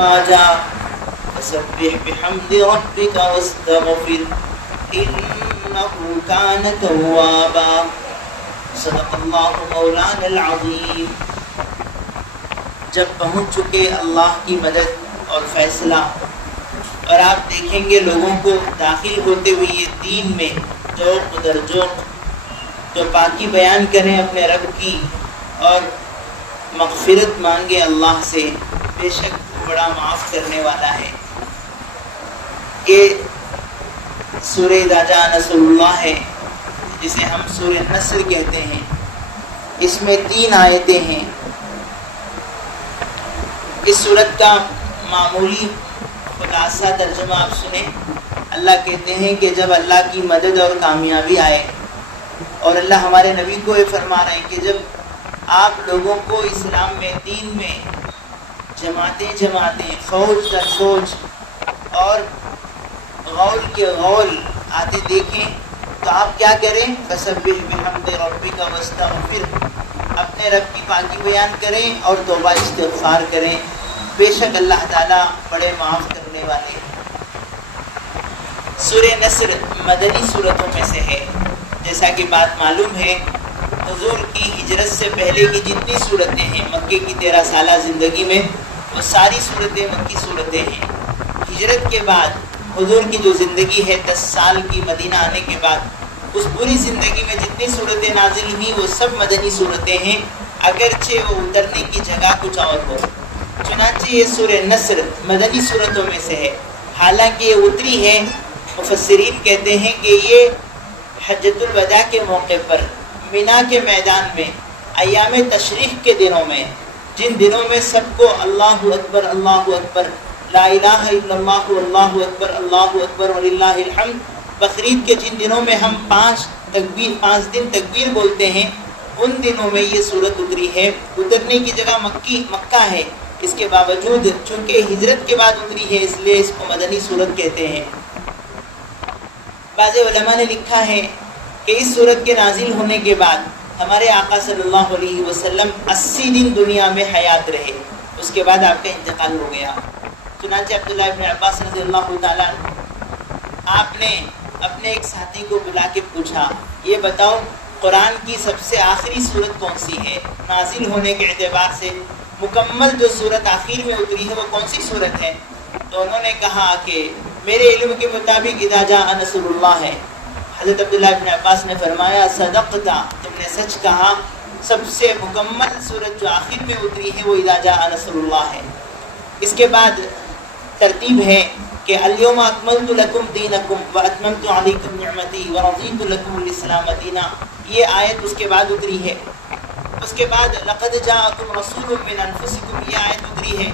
آجا فسبح بحمد ربك واستغفر إنه كان توابا صدق اللہ مولانا العظیم۔ جب پہنچ چکے اللہ کی مدد اور فیصلہ، اور آپ دیکھیں گے لوگوں کو داخل ہوتے ہوئے یہ دین میں ذوق در ذوق، تو پاکی بیان کریں اپنے رب کی اور مغفرت مانگے اللہ سے، بے شک وہ بڑا معاف کرنے والا ہے۔ یہ سورہ اذا جاء نصر اللہ ہے، جسے ہم سورہ نصر کہتے ہیں۔ اس میں 3 آیتیں ہیں۔ اس سورت کا معمولی خلاصہ ترجمہ آپ سنیں۔ اللہ کہتے ہیں کہ جب اللہ کی مدد اور کامیابی آئے، اور اللہ ہمارے نبی کو یہ فرما رہے ہیں کہ جب آپ لوگوں کو اسلام میں، دین میں جماعتیں فوج در فوج اور غول کے غول آتے دیکھیں، تو آپ کیا کریں؟ فسبح بحمد ربک واستغفر، اپنے رب کی پاکی بیان کریں اور توبہ استغفار کریں، بے شک اللہ تعالیٰ بڑے معاف کرنے والے ہیں۔ سورہ نصر مدنی صورتوں میں سے ہے۔ جیسا کہ بات معلوم ہے، حضور کی ہجرت سے پہلے کی جتنی صورتیں ہیں مکے کی 13 سالہ زندگی میں، وہ ساری صورتیں مکی صورتیں ہیں۔ ہجرت کے بعد حضور کی جو زندگی ہے 10 سال کی مدینہ آنے کے بعد، اس پوری زندگی میں جتنی صورتیں نازل ہوئی وہ سب مدنی صورتیں ہیں، اگرچہ وہ اترنے کی جگہ کچھ اور ہو۔ چنانچہ یہ سورہ نصر مدنی صورتوں میں سے ہے، حالانکہ یہ اتری ہے۔ مفسرین کہتے ہیں کہ یہ حجۃ الوداع کے موقع پر مینا کے میدان میں ایام تشریق کے دنوں میں، جن دنوں میں سب کو اللہ اکبر لا الہ الا اللہ اللہ اکبر وللہ الحمد، بقرعید کے جن دنوں میں ہم 5 دن تکبیر بولتے ہیں، ان دنوں میں یہ صورت اتری ہے۔ اترنے کی جگہ مکہ ہے، اس کے باوجود چونکہ ہجرت کے بعد اتری ہے، اس لیے اس کو مدنی صورت کہتے ہیں۔ بعض علماء نے لکھا ہے کہ اس صورت کے نازل ہونے کے بعد ہمارے آقا صلی اللہ علیہ وسلم 80 دن دنیا میں حیات رہے، اس کے بعد آپ کا انتقال ہو گیا۔ چنانچہ عبداللہ ابن عباس رضی اللہ تعالیٰ آپ نے اپنے ایک ساتھی کو بلا کے پوچھا، یہ بتاؤ قرآن کی سب سے آخری صورت کون سی ہے؟ نازل ہونے کے اعتبار سے مکمل جو صورت آخر میں اتری ہے وہ کون سی صورت ہے؟ تو انہوں نے کہا کہ میرے علم کے مطابق اذا جاء نصر اللہ ہے۔ حضرت عبداللہ ابن عباس نے فرمایا صدقتا، تم نے سچ کہا، سب سے مکمل صورت جو آخر میں اتری ہے وہ اذا جاء نصر اللہ ہے۔ اس کے بعد ترتیب ہے کہ الیوم اکملت لکم دینکم واتممت علیکم نعمتی ورضیت لکم الاسلام دینا، یہ آیت اس کے بعد اتری ہے۔ اس کے بعد لقد جاءکم رسول من انفسکم، یہ آیت اتری ہے۔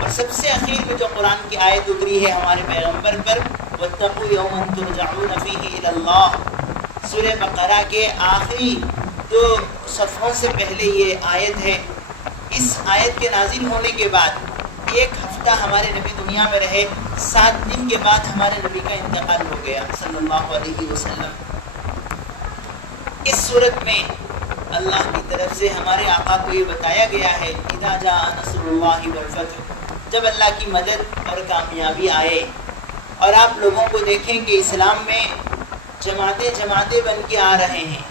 اور سب سے اخیر میں جو قرآن کی آیت اتری ہے ہمارے پیغمبر پر، واتقوا یوما ترجعون فیہ الی اللہ، سورہ بقرہ کے آخری 2 صفحوں سے پہلے یہ آیت ہے۔ اس آیت کے نازل ہونے کے بعد 1 ہفتہ ہمارے نبی دنیا میں رہے، 7 دن کے بعد ہمارے نبی کا انتقال ہو گیا صلی اللہ علیہ وسلم۔ اس صورت میں اللہ کی طرف سے ہمارے آقا کو یہ بتایا گیا ہے اذا جاء نصر اللہ والفتح، جب اللہ کی مدد اور کامیابی آئے، اور آپ لوگوں کو دیکھیں کہ اسلام میں جماعتیں بن کے آ رہے ہیں،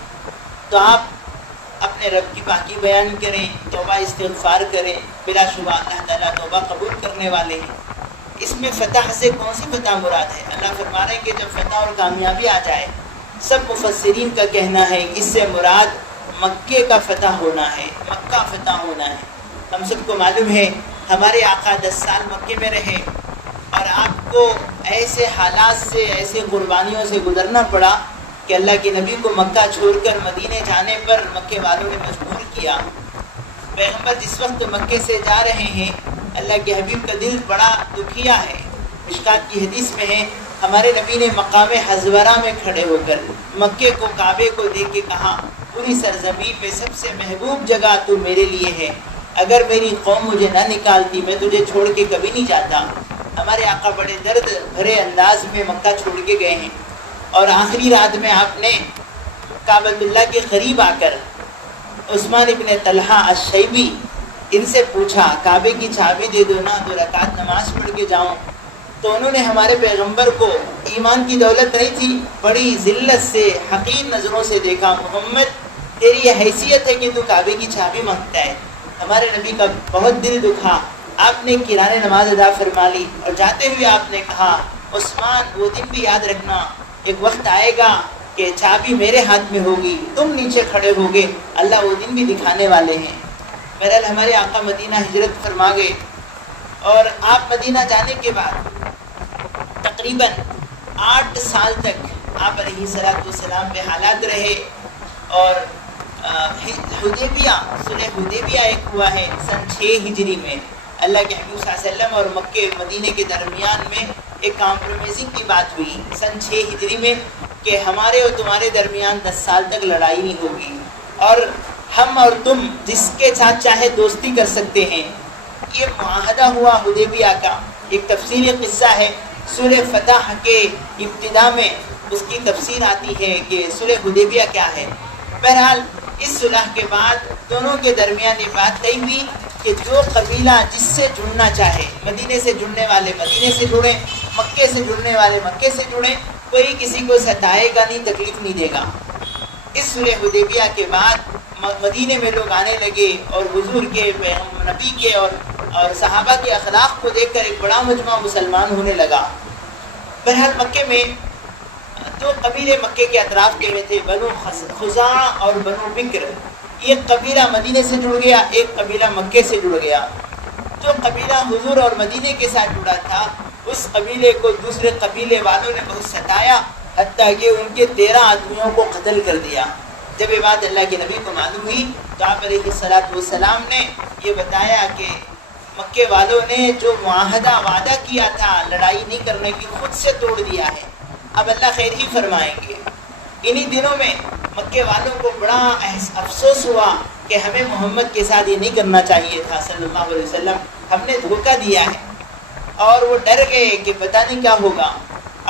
تو آپ اپنے رب کی پاکی بیان کریں، توبہ استغفار کریں، بلا شبہ اللہ تعالیٰ توبہ قبول کرنے والے ہیں۔ اس میں فتح سے کون سی فتح مراد ہے؟ اللہ فرما رہے ہیں کہ جب فتح اور کامیابی آ جائے، سب مفسرین کا کہنا ہے اس سے مراد مکے کا فتح ہونا ہے، مکہ فتح ہونا ہے۔ ہم سب کو معلوم ہے ہمارے آقا 10 سال مکے میں رہے، اور آپ کو ایسے حالات سے، ایسے قربانیوں سے گزرنا پڑا کہ اللہ کے نبی کو مکہ چھوڑ کر مدینے جانے پر مکے والوں نے مجبور کیا۔ پیغمبر جس وقت مکے سے جا رہے ہیں، اللہ کے حبیب کا دل بڑا دکھیا ہے۔ مشکات کی حدیث میں ہے ہمارے نبی نے مقام حضورہ میں کھڑے ہو کر مکے کو، کعبے کو دیکھ کے کہا، پوری سرزمین میں سب سے محبوب جگہ تو میرے لیے ہے، اگر میری قوم مجھے نہ نکالتی میں تجھے چھوڑ کے کبھی نہیں جاتا۔ ہمارے آقا بڑے درد بھرے انداز میں مکہ چھوڑ کے گئے ہیں، اور آخری رات میں آپ نے کعبۃ اللہ کے قریب آ کر عثمان ابن طلحہ الشیبی ان سے پوچھا کعبے کی چابی دے دو نا 2 رکعت نماز پڑھ کے جاؤں. تو انہوں نے ہمارے پیغمبر کو ایمان کی دولت نہیں تھی، بڑی ذلت سے حقیر نظروں سے دیکھا. محمد تیری یہ حیثیت ہے کہ تو کعبے کی چابی مانگتا ہے. ہمارے نبی کا بہت دل دکھا. آپ نے کرانِ نماز ادا فرما لی اور جاتے ہوئے آپ نے کہا عثمان وہ دن بھی یاد رکھنا، ایک وقت آئے گا کہ چابی میرے ہاتھ میں ہوگی، تم نیچے کھڑے ہوگے، اللہ وہ دن بھی دکھانے والے ہیں. بہرحال ہمارے آقا مدینہ ہجرت فرما گئے اور آپ مدینہ جانے کے بعد تقریباً 8 سال تک آپ علیہ السلام پہ حالات رہے. اور حدیبیہ صلح حدیبیہ ایک ہوا ہے سن 6 ہجری میں. اللہ کے حبیب صلی اللہ علیہ وسلم اور مکے مدینے کے درمیان میں ایک کمپرومائزنگ کی بات ہوئی سن 6 ہجری میں کہ ہمارے اور تمہارے درمیان 10 سال تک لڑائی نہیں ہوگی اور ہم اور تم جس کے ساتھ چاہے دوستی کر سکتے ہیں. یہ معاہدہ ہوا حدیبیہ کا. ایک تفصیلی قصہ ہے سورہ فتح کے ابتدا میں اس کی تفسیر آتی ہے کہ صلح حدیبیہ کیا ہے. بہرحال اس صلح کے بعد دونوں کے درمیان یہ بات طے ہوئی کہ جو قبیلہ جس سے جڑنا چاہے، مدینے سے جڑنے والے مدینے سے جڑیں، مکے سے جڑنے والے مکے سے جڑیں، کوئی کسی کو ستائے گا نہیں، تکلیف نہیں دے گا. اس صلح حدیبیہ کے بعد مدینے میں لوگ آنے لگے اور حضور کے نبی کے اور صحابہ کے اخلاق کو دیکھ کر ایک بڑا مجمع مسلمان ہونے لگا. بہرحال مکے میں 2 قبیلے مکے کے اطراف کے میں تھے، بنو خزاعہ اور بنو بکر. ایک قبیلہ مدینے سے جڑ گیا، ایک قبیلہ مکے سے جڑ گیا. جو قبیلہ حضور اور مدینے کے ساتھ جڑا تھا اس قبیلے کو دوسرے قبیلے والوں نے بہت ستایا، حتیٰ کہ ان کے 13 آدمیوں کو قتل کر دیا. جب یہ بات اللہ کے نبی کو معلوم ہوئی تو آپ علیہ السلام نے یہ بتایا کہ مکے والوں نے جو معاہدہ وعدہ کیا تھا لڑائی نہیں کرنے کی خود سے توڑ دیا ہے، اب اللہ خیر ہی فرمائیں گے. انہی دنوں میں مکے والوں کو بڑا افسوس ہوا کہ ہمیں محمد کے ساتھ یہ نہیں کرنا چاہیے تھا صلی اللہ علیہ وسلم، ہم نے دھوکہ دیا ہے. اور وہ ڈر گئے کہ پتہ نہیں کیا ہوگا.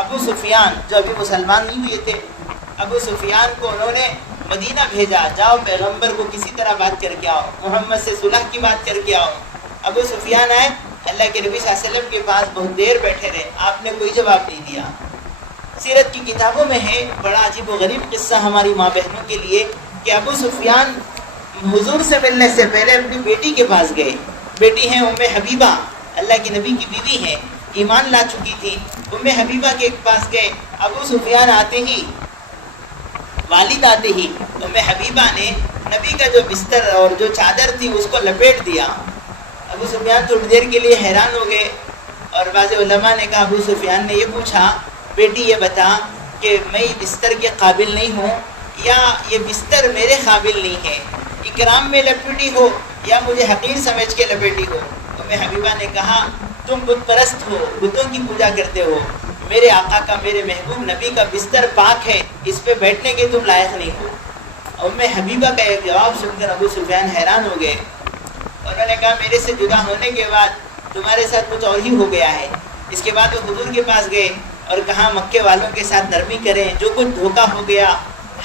ابو سفیان جو ابھی مسلمان نہیں ہوئے تھے، ابو سفیان کو انہوں نے مدینہ بھیجا، جاؤ پیغمبر کو کسی طرح بات کر کے آؤ، محمد سے صلح کی بات کر کے آؤ. ابو سفیان آئے، اللہ کے نبی صلی اللہ علیہ وسلم کے پاس بہت دیر بیٹھے رہے، آپ نے کوئی جواب نہیں دیا. سیرت کی کتابوں میں ہے بڑا عجیب و غریب قصہ ہماری ماں بہنوں کے لیے کہ ابو سفیان حضور سے ملنے سے پہلے اپنی بیٹی کے پاس گئے. بیٹی ہیں ام حبیبہ، اللہ کے نبی کی بیوی ہیں، ایمان لا چکی تھی. ام حبیبہ کے پاس گئے. ابو سفیان آتے ہی، والد آتے ہی ام حبیبہ نے نبی کا جو بستر اور جو چادر تھی اس کو لپیٹ دیا. ابو سفیان تھوڑی دیر کے لیے حیران ہو گئے اور بعض علماء نے کہا ابو سفیان نے یہ پوچھا بیٹی یہ بتا کہ میں بستر کے قابل نہیں ہوں یا یہ بستر میرے قابل نہیں ہے، اکرام میں لپیٹی ہو یا مجھے حقیر سمجھ کے لپیٹی ہو. ام حبیبہ نے کہا تم بت پرست ہو، بتوں کی پوجا کرتے ہو، میرے آقا کا میرے محبوب نبی کا بستر پاک ہے، اس پہ بیٹھنے کے تم لائق نہیں ہو. ام حبیبہ کا ایک جواب سن کر ابو سفیان حیران ہو گئے. انہوں نے کہا میرے سے جدا ہونے کے بعد تمہارے ساتھ کچھ اور ہی ہو گیا ہے. اس کے بعد وہ حضور کے پاس گئے اور کہا مکے والوں کے ساتھ نرمی کریں، جو کچھ دھوکہ ہو گیا،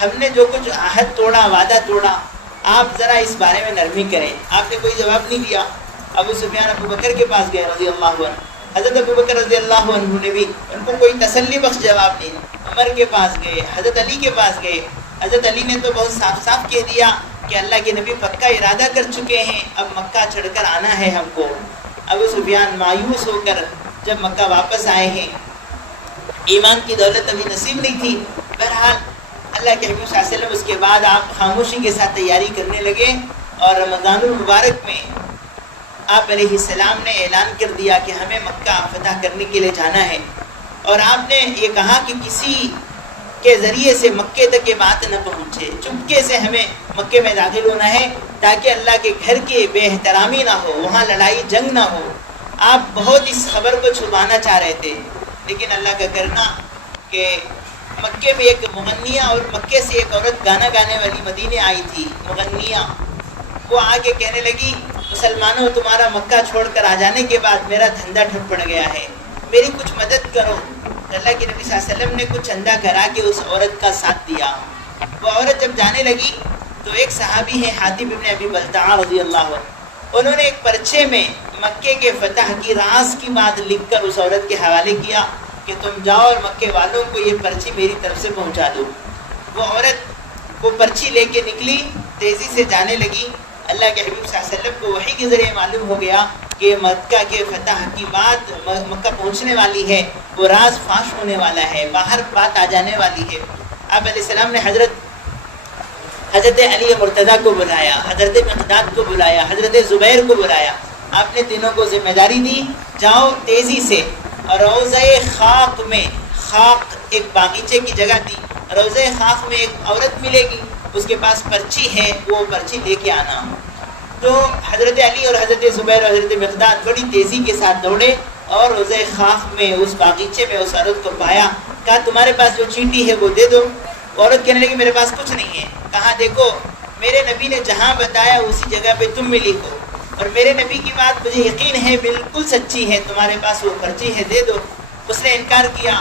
ہم نے جو کچھ عہد توڑا، وعدہ توڑا، آپ ذرا اس بارے میں نرمی کریں. آپ نے کوئی جواب نہیں دیا. ابو سفیان ابو بکر کے پاس گئے رضی اللہ عنہ. حضرت ابو بکر رضی اللہ عنہ نے بھی ان کو کوئی تسلی بخش جواب نہیں. عمر کے پاس گئے، حضرت علی کے پاس گئے. حضرت علی نے تو بہت صاف صاف کہہ دیا کہ اللہ کے نبی پکا ارادہ کر چکے ہیں، اب مکہ چھڑ کر آنا ہے ہم کو. ابو سفیان مایوس ہو کر جب مکہ واپس آئے ہیں، ایمان کی دولت ابھی نصیب نہیں تھی. بہرحال اللہ کے حبیب صلی اللہ علیہ وسلم اس کے بعد آپ خاموشی کے ساتھ تیاری کرنے لگے اور رمضان المبارک میں آپ علیہ السلام نے اعلان کر دیا کہ ہمیں مکہ فتح کرنے کے لیے جانا ہے. اور آپ نے یہ کہا کہ کسی کے ذریعے سے مکے تک یہ بات نہ پہنچے، چپکے سے ہمیں مکے میں داخل ہونا ہے تاکہ اللہ کے گھر کی بے احترامی نہ ہو، وہاں لڑائی جنگ نہ ہو. آپ بہت اس خبر کو چھپانا چاہ رہے تھے، لیکن اللہ کا کرنا کہ مکے میں ایک مغنیہ اور مکے سے ایک عورت گانا گانے والی مدینے آئی تھی، مغنیہ. وہ آگے کہنے لگی مسلمانوں تمہارا مکہ چھوڑ کر آ جانے کے بعد میرا دھندا ٹھپ پڑ گیا ہے، میری کچھ مدد کرو. اللہ کے نبی صلی اللہ علیہ وسلم نے کچھ چندہ کرا کے اس عورت کا ساتھ دیا. وہ عورت جب جانے لگی تو ایک صحابی ہے حاتب ابن ابی بلتعہ رضی اللہ عنہ، انہوں نے ایک پرچے میں مکے کے فتح کی راز کی بات لکھ کر اس عورت کے حوالے کیا کہ تم جاؤ اور مکے والوں کو یہ پرچی میری طرف سے پہنچا دو۔ وہ عورت وہ پرچی لے کے نکلی، تیزی سے جانے لگی۔ اللہ کے حبیب صلی اللہ علیہ وسلم کو وحی کے ذریعے معلوم ہو گیا کہ مکہ کے فتح کی بات مکہ پہنچنے والی ہے، وہ راز فاش ہونے والا ہے، باہر بات آ جانے والی ہے۔ آپ علیہ السلام نے حضرت علی مرتضیٰ کو بلایا، حضرت مقداد کو بلایا، حضرت زبیر کو بلایا۔ آپ نے تینوں کو ذمہ داری دی، جاؤ تیزی سے روضہ خاک میں، خاک ایک باغیچے کی جگہ تھی، روضہ خاک میں ایک عورت ملے گی، اس کے پاس پرچی ہے، وہ پرچی لے کے آنا۔ تو حضرت علی اور حضرت زبیر اور حضرت مقداد بڑی تیزی کے ساتھ دوڑے اور روضہ خاک میں اس باغیچے میں اس عورت کو پایا۔ کہا تمہارے پاس جو چینٹی ہے وہ دے دو۔ عورت کہنے لگی میرے پاس کچھ نہیں ہے۔ کہا دیکھو میرے نبی نے جہاں بتایا اسی جگہ پہ تم بھی لکھو، اور میرے نبی کی بات مجھے یقین ہے بالکل سچی ہے، تمہارے پاس وہ پرچی ہے دے دو۔ اس نے انکار کیا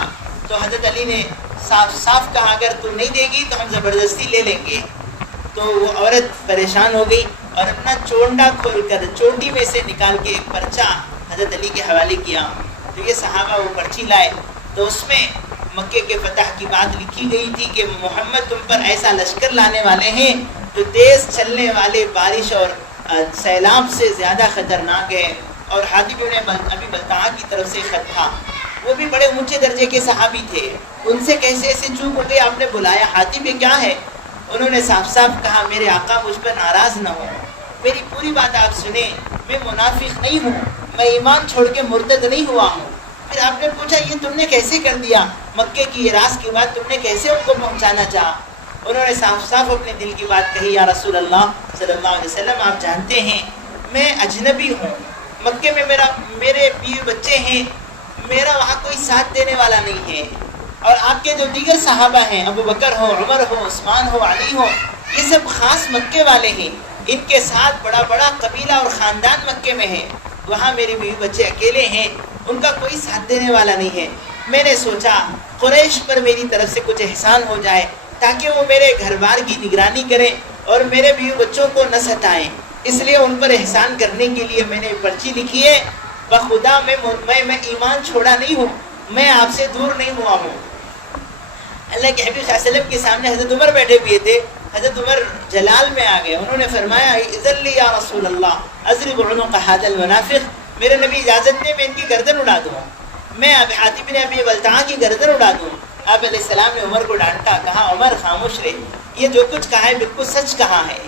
تو حضرت علی نے صاف صاف کہا اگر تم نہیں دے گی تو ہم زبردستی لے لیں گے۔ تو وہ عورت پریشان ہو گئی اور اپنا چونڈا کھول کر چونڈی میں سے نکال کے ایک پرچہ حضرت علی کے حوالے کیا۔ تو یہ صحابہ وہ پرچی لائے، تو اس میں مکے کے فتح کی بات لکھی گئی تھی کہ محمد تم پر ایسا لشکر لانے والے ہیں جو تیز چلنے والے بارش اور سیلاب سے زیادہ خطرناک ہے۔ اور حاتب بن ابی بلتعہ کی طرف سے خط تھا، وہ بھی بڑے اونچے درجے کے صحابی تھے، ان سے کیسے ایسے چوک ہو گئی، آپ نے بلایا حاتب یہ کیا ہے؟ انہوں نے صاف صاف کہا میرے آقا مجھ پر ناراض نہ ہو، میری پوری بات آپ سنیں، میں منافق نہیں ہوں، میں ایمان چھوڑ کے مرتد نہیں ہوا ہوں۔ پھر آپ نے پوچھا یہ تم نے کیسے کر دیا، مکے کی یہ راز کی بات تم نے کیسے ان کو پہنچانا چاہا؟ انہوں نے صاف صاف اپنے دل کی بات کہی، یا رسول اللہ صلی اللہ علیہ وسلم آپ جانتے ہیں میں اجنبی ہوں، مکے میں میرے بیوی بچے ہیں، میرا وہاں کوئی ساتھ دینے والا نہیں ہے، اور آپ کے جو دیگر صحابہ ہیں ابو بکر ہو، عمر ہو، عثمان ہو، علی ہو، یہ سب خاص مکے والے ہیں، ان کے ساتھ بڑا بڑا قبیلہ اور خاندان مکے میں ہے، وہاں میرے بیوی بچے اکیلے ہیں، ان کا کوئی ساتھ دینے والا نہیں ہے۔ میں نے سوچا قریش پر میری طرف سے کچھ احسان ہو جائے تاکہ وہ میرے گھر بار کی نگرانی کریں اور میرے بیوی بچوں کو نہ ستائیں، اس لیے ان پر احسان کرنے کے لیے میں نے پرچی لکھی ہے، بخدا میں ایمان چھوڑا نہیں ہوں، میں آپ سے دور نہیں ہوا ہوں۔ اللہ کے حبیب صلی اللہ علیہ وسلم کے سامنے حضرت عمر بیٹھے ہوئے تھے، حضرت عمر جلال میں آ گئے، انہوں نے فرمایا اذن لی یا رسول اللہ اضرب عنق ھذا المنافق، میرے نبی اجازت دیں میں ان کی گردن اڑا دوں، میں اب حاتب بن ابی بلتعہ کی گردن اڑا دوں۔ آپ علیہ السلام نے عمر کو ڈانٹا، کہا عمر خاموش رہے، یہ جو کچھ کہا ہے بالکل سچ کہا ہے،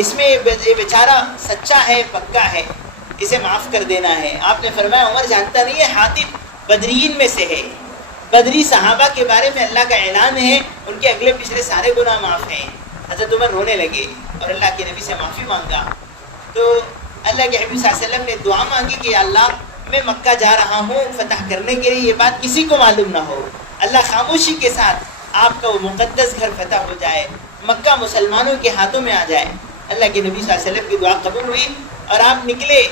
اس میں یہ بیچارہ سچا ہے، پکا ہے، اسے معاف کر دینا ہے۔ آپ نے فرمایا عمر جانتا نہیں ہے حاتب بدرین میں سے ہے، بدری صحابہ کے بارے میں اللہ کا اعلان ہے ان کے اگلے پچھلے سارے گناہ معاف ہیں۔ حضرت عمر رونے لگے اور اللہ کے نبی سے معافی مانگا، تو اللہ کے حبیب صلی اللہ علیہ وسلم نے دعا مانگی کہ اللہ میں مکہ جا رہا ہوں فتح کرنے کے لیے، یہ بات کسی کو معلوم نہ ہو، اللہ خاموشی کے ساتھ آپ کا وہ مقدس گھر فتح ہو جائے، مکہ مسلمانوں کے ہاتھوں میں آ جائے۔ اللہ کے نبی صلی اللہ علیہ وسلم کی دعا قبول ہوئی اور آپ نکلے،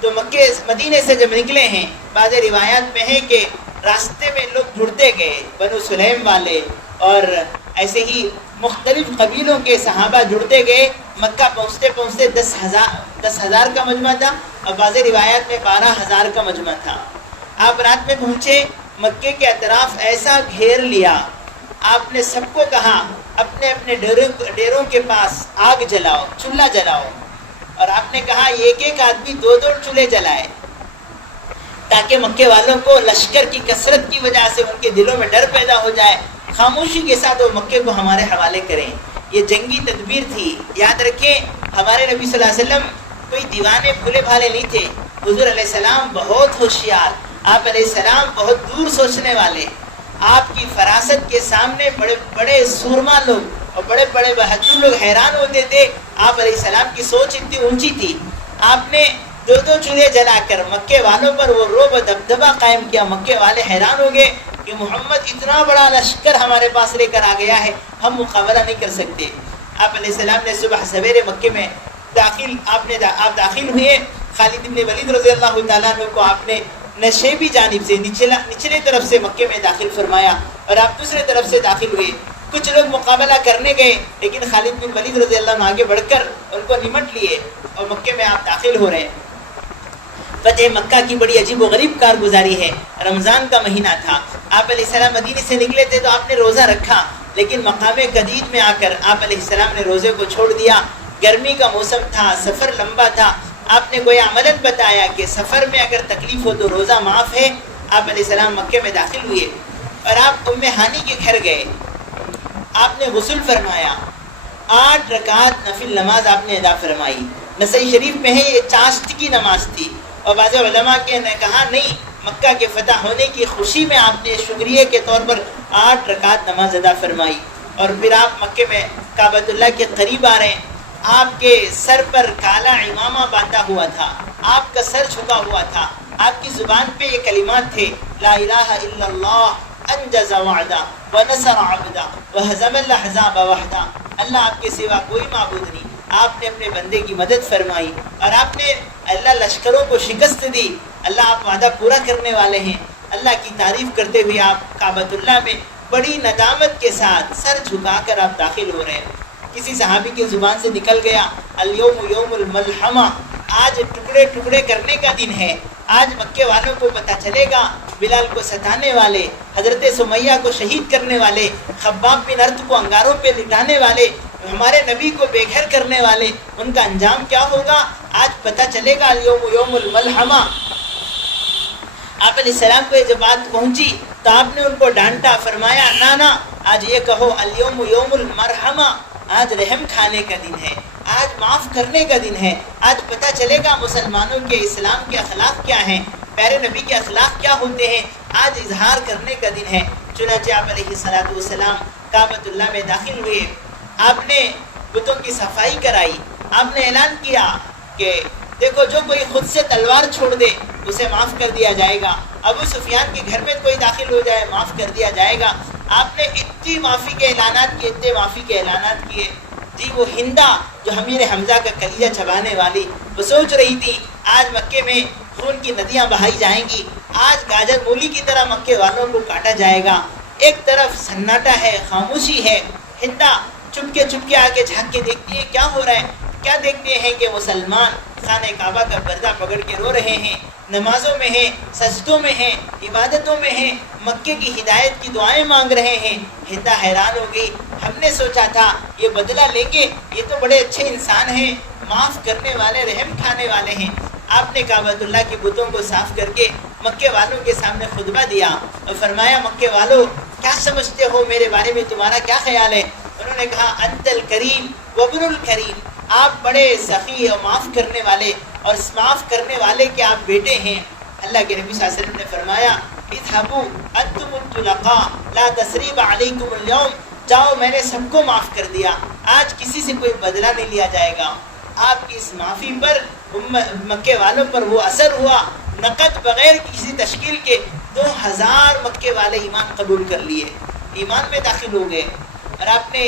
تو مکے مدینے سے جب نکلے ہیں، بعض روایات میں ہے کہ راستے میں لوگ جڑتے گئے، بنو سلیم والے اور ایسے ہی مختلف قبیلوں کے صحابہ جڑتے گئے، مکہ پہنچتے پہنچتے 10,000 کا مجمع تھا اور بعض روایات میں 12,000 کا مجمع تھا۔ آپ رات میں پہنچے، مکے کے اطراف ایسا گھیر لیا، آپ نے سب کو کہا اپنے اپنے ڈیروں کے پاس آگ جلاؤ، چولہا جلاؤ، اور آپ نے کہا ایک ایک آدمی 2 چولہے جلائے تاکہ مکے والوں کو لشکر کی کثرت کی وجہ سے ان کے دلوں میں ڈر پیدا ہو جائے، خاموشی کے ساتھ وہ مکے کو ہمارے حوالے کریں۔ یہ جنگی تدبیر تھی، یاد رکھیں ہمارے نبی صلی اللہ علیہ وسلم کوئی دیوانے بھولے بھالے نہیں تھے، حضور علیہ السلام بہت ہوشیار، آپ علیہ السلام بہت دور سوچنے والے، آپ کی فراست کے سامنے بڑے بڑے سورما لوگ اور بڑے بڑے بہادر لوگ حیران ہوتے تھے، آپ علیہ السلام کی سوچ اتنی اونچی تھی، آپ نے 2 چولہے جلا کر مکے والوں پر وہ رعب و دبدبہ قائم کیا، مکے والے حیران ہو گئے کہ محمد اتنا بڑا لشکر ہمارے پاس لے کر آ گیا ہے، ہم مقابلہ نہیں کر سکتے۔ آپ علیہ السلام نے صبح سویرے مکے میں آپ داخل ہوئے، خالد بن ولید رضی اللہ تعالیٰ عنہ کو آپ نے نشیبی جانب سے نچلے طرف سے مکے میں داخل فرمایا اور آپ دوسرے طرف سے داخل ہوئے۔ کچھ لوگ مقابلہ کرنے گئے لیکن خالد بن ولید رضی اللہ عنہ آگے بڑھ کر ان کو نمٹ لیے اور مکے میں آپ داخل ہو رہے ہیں۔ فتح مکہ کی بڑی عجیب و غریب کارگزاری ہے۔ رمضان کا مہینہ تھا، آپ علیہ السلام مدینے سے نکلے تھے تو آپ نے روزہ رکھا، لیکن مقام قدید میں آ کر آپ علیہ السلام نے روزے کو چھوڑ دیا۔ گرمی کا موسم تھا، سفر لمبا تھا، آپ نے گویا عملاً بتایا کہ سفر میں اگر تکلیف ہو تو روزہ معاف ہے۔ آپ علیہ السلام مکے میں داخل ہوئے اور آپ ام ہانی کے گھر گئے، آپ نے غسل فرمایا، 8 رکعت نفل نماز آپ نے ادا فرمائی۔ نسائی شریف میں ہے یہ چاشت کی نماز تھی، اور بعض علماء کے نے کہا نہیں، مکہ کے فتح ہونے کی خوشی میں آپ نے شکریہ کے طور پر 8 رکعت نماز ادا فرمائی۔ اور پھر آپ مکے میں کعبۃ اللہ کے قریب آ رہے ہیں، آپ کے سر پر کالا امامہ باندھا ہوا تھا، آپ کا سر جھکا ہوا تھا، آپ کی زبان پہ یہ کلمات تھے، لا الہ الا اللہ انجز وعدہ ونصر عبدہ وہزم الاحزاب وحدہ، اللہ آپ کے سوا کوئی معبود نہیں، آپ نے اپنے بندے کی مدد فرمائی اور آپ نے اللہ لشکروں کو شکست دی، اللہ آپ وعدہ پورا کرنے والے ہیں۔ اللہ کی تعریف کرتے ہوئے آپ کعبۃ اللہ میں بڑی ندامت کے ساتھ سر جھکا کر آپ داخل ہو رہے ہیں۔ کسی صحابی کی زبان سے نکل گیا، الیوم یوم الملحمہ، آج ٹکڑے ٹکڑے کرنے کا دن ہے، آج مکے والوں کو پتہ چلے گا، بلال کو ستانے والے، حضرت سمیہ کو شہید کرنے والے، خباب بن ارت کو انگاروں پہ لٹانے والے، ہمارے نبی کو بے گھر کرنے والے، ان کا انجام کیا ہوگا، آج پتہ چلے گا، الیوم یوم الملحمہ۔ آپ علیہ السلام کو یہ جب بات پہنچی تو آپ نے ان کو ڈانٹا، فرمایا نانا آج یہ کہو الیوم یوم المرحمہ، آج رحم کھانے کا دن ہے، آج معاف کرنے کا دن ہے، آج پتہ چلے گا مسلمانوں کے اسلام کے اخلاق کیا ہیں، پیارے نبی کے اخلاق کیا ہوتے ہیں، آج اظہار کرنے کا دن ہے۔ چنانچہ آپ علیہ السلام کعبۃ اللہ میں داخل ہوئے، آپ نے بتوں کی صفائی کرائی، آپ نے اعلان کیا کہ دیکھو جو کوئی خود سے تلوار چھوڑ دے اسے معاف کر دیا جائے گا، ابو سفیان کے گھر میں کوئی داخل ہو جائے معاف کر دیا جائے گا۔ آپ نے اتنی معافی کے اعلانات کیے، اتنے معافی کے اعلانات کیے۔ جی وہ ہندا جو امیر حمزہ کا کلیجہ چبانے والی، وہ سوچ رہی تھی آج مکے میں خون کی ندیاں بہائی جائیں گی، آج گاجر مولی کی طرح مکے والوں کو کاٹا جائے گا۔ ایک طرف سناٹا ہے، خاموشی ہے، ہندا چپکے آ کے جھانک کے دیکھتی ہے کیا ہو رہا ہے، کیا دیکھتے ہیں کہ مسلمان خانہ کعبہ کا پردہ پکڑ کے رو رہے ہیں، نمازوں میں ہیں، سجدوں میں ہیں، عبادتوں میں ہیں، مکے کی ہدایت کی دعائیں مانگ رہے ہیں۔ ہندا حیران ہو گئی، ہم نے سوچا تھا یہ بدلہ لیں گے، یہ تو بڑے اچھے انسان ہیں، معاف کرنے والے، رحم کھانے والے ہیں۔ آپ نے کعبۃ اللہ کے بتوں کو صاف کر کے مکے والوں کے سامنے خطبہ دیا اور فرمایا مکے والوں کیا سمجھتے ہو میرے بارے میں، تمہارا کیا خیال ہے؟ انہوں نے کہا انت الکریم وابن الکریم، آپ بڑے سخی اور معاف کرنے والے اور معاف کرنے والے کے آپ بیٹے ہیں۔ اللہ کے نبی صلی اللہ علیہ وسلم نے فرمایا اذهبوا انتم الطلقاء لا تثریب علیکم اليوم، جاؤ میں نے سب کو معاف کر دیا، آج کسی سے کوئی بدلہ نہیں لیا جائے گا۔ آپ کی اس معافی پر مکے والوں پر وہ اثر ہوا، نقد بغیر کسی تشکیل کے 2000 مکے والے ایمان قبول کر لیے، ایمان میں داخل ہو گئے۔ اور آپ نے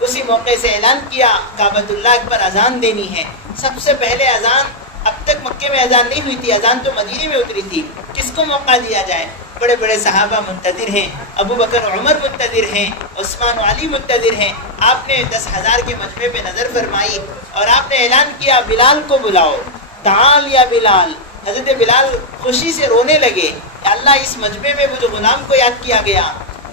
اسی موقع سے اعلان کیا کعبۃ اللہ پر اذان دینی ہے۔ سب سے پہلے اذان، اب تک مکے میں اذان نہیں ہوئی تھی، اذان تو مدینے میں اتری تھی، کس کو موقع دیا جائے؟ بڑے بڑے صحابہ منتظر ہیں، ابو بکر عمر منتظر ہیں، عثمان و علی منتظر ہیں۔ آپ نے 10,000 کے مجمع پہ نظر فرمائی اور آپ نے اعلان کیا بلال کو بلاؤ، تعال یا بلال۔ حضرت بلال خوشی سے رونے لگے، اللہ اس مجمع میں وہ جو غلام کو یاد کیا گیا۔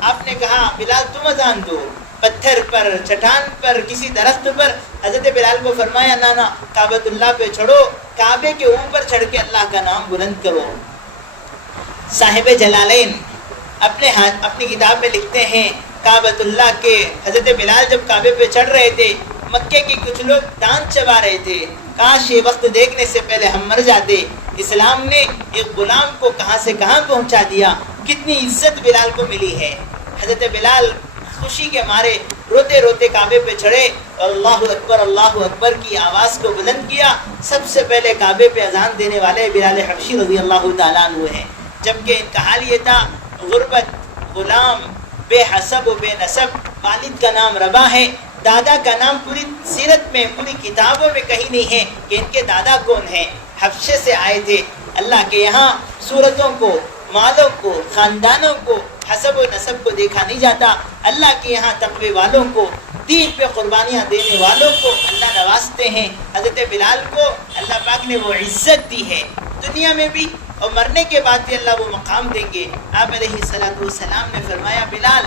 آپ نے کہا بلال تم اذان دو، پتھر پر، چٹان پر، کسی درخت پر حضرت بلال کو فرمایا نانا کعبۃ اللہ پہ چڑھو، کعبے کے اوپر چڑھ کے اللہ کا نام بلند کرو۔ صاحب جلالین اپنی کتاب میں لکھتے ہیں کعبۃ اللہ کے حضرت بلال جب کعبے پہ چڑھ رہے تھے، مکے کے کچھ لوگ دانت چبا رہے تھے، کاش یہ وقت دیکھنے سے پہلے ہم مر جاتے۔ اسلام نے ایک غلام کو کہاں سے کہاں پہنچا دیا، کتنی عزت بلال کو ملی ہے۔ حضرت بلال خوشی کے مارے روتے روتے کعبے پہ چڑھے اور اللہ اکبر کی آواز کو بلند کیا۔ سب سے پہلے کعبے پہ اذان دینے والے بلال حبشی رضی اللہ تعالیٰ عنہ ہیں، جبکہ ان کا حال یہ تھا غربت، غلام، بے حسب و بے نسب، والد کا نام ربا ہے، دادا کا نام پوری سیرت میں، پوری کتابوں میں کہیں نہیں ہے کہ ان کے دادا کون ہیں۔ حبشے سے آئے تھے، اللہ کے یہاں صورتوں کو، مالوں کو، خاندانوں کو حسب و نسب کو دیکھا نہیں جاتا. اللہ کے یہاں تقوی والوں کو, دین پہ قربانیاں دینے والوں کو اللہ نوازتے ہیں. حضرت بلال کو اللہ پاک نے وہ عزت دی ہے دنیا میں بھی, اور مرنے کے بعد بھی اللہ وہ مقام دیں گے. آپ علیہ السلام نے فرمایا بلال,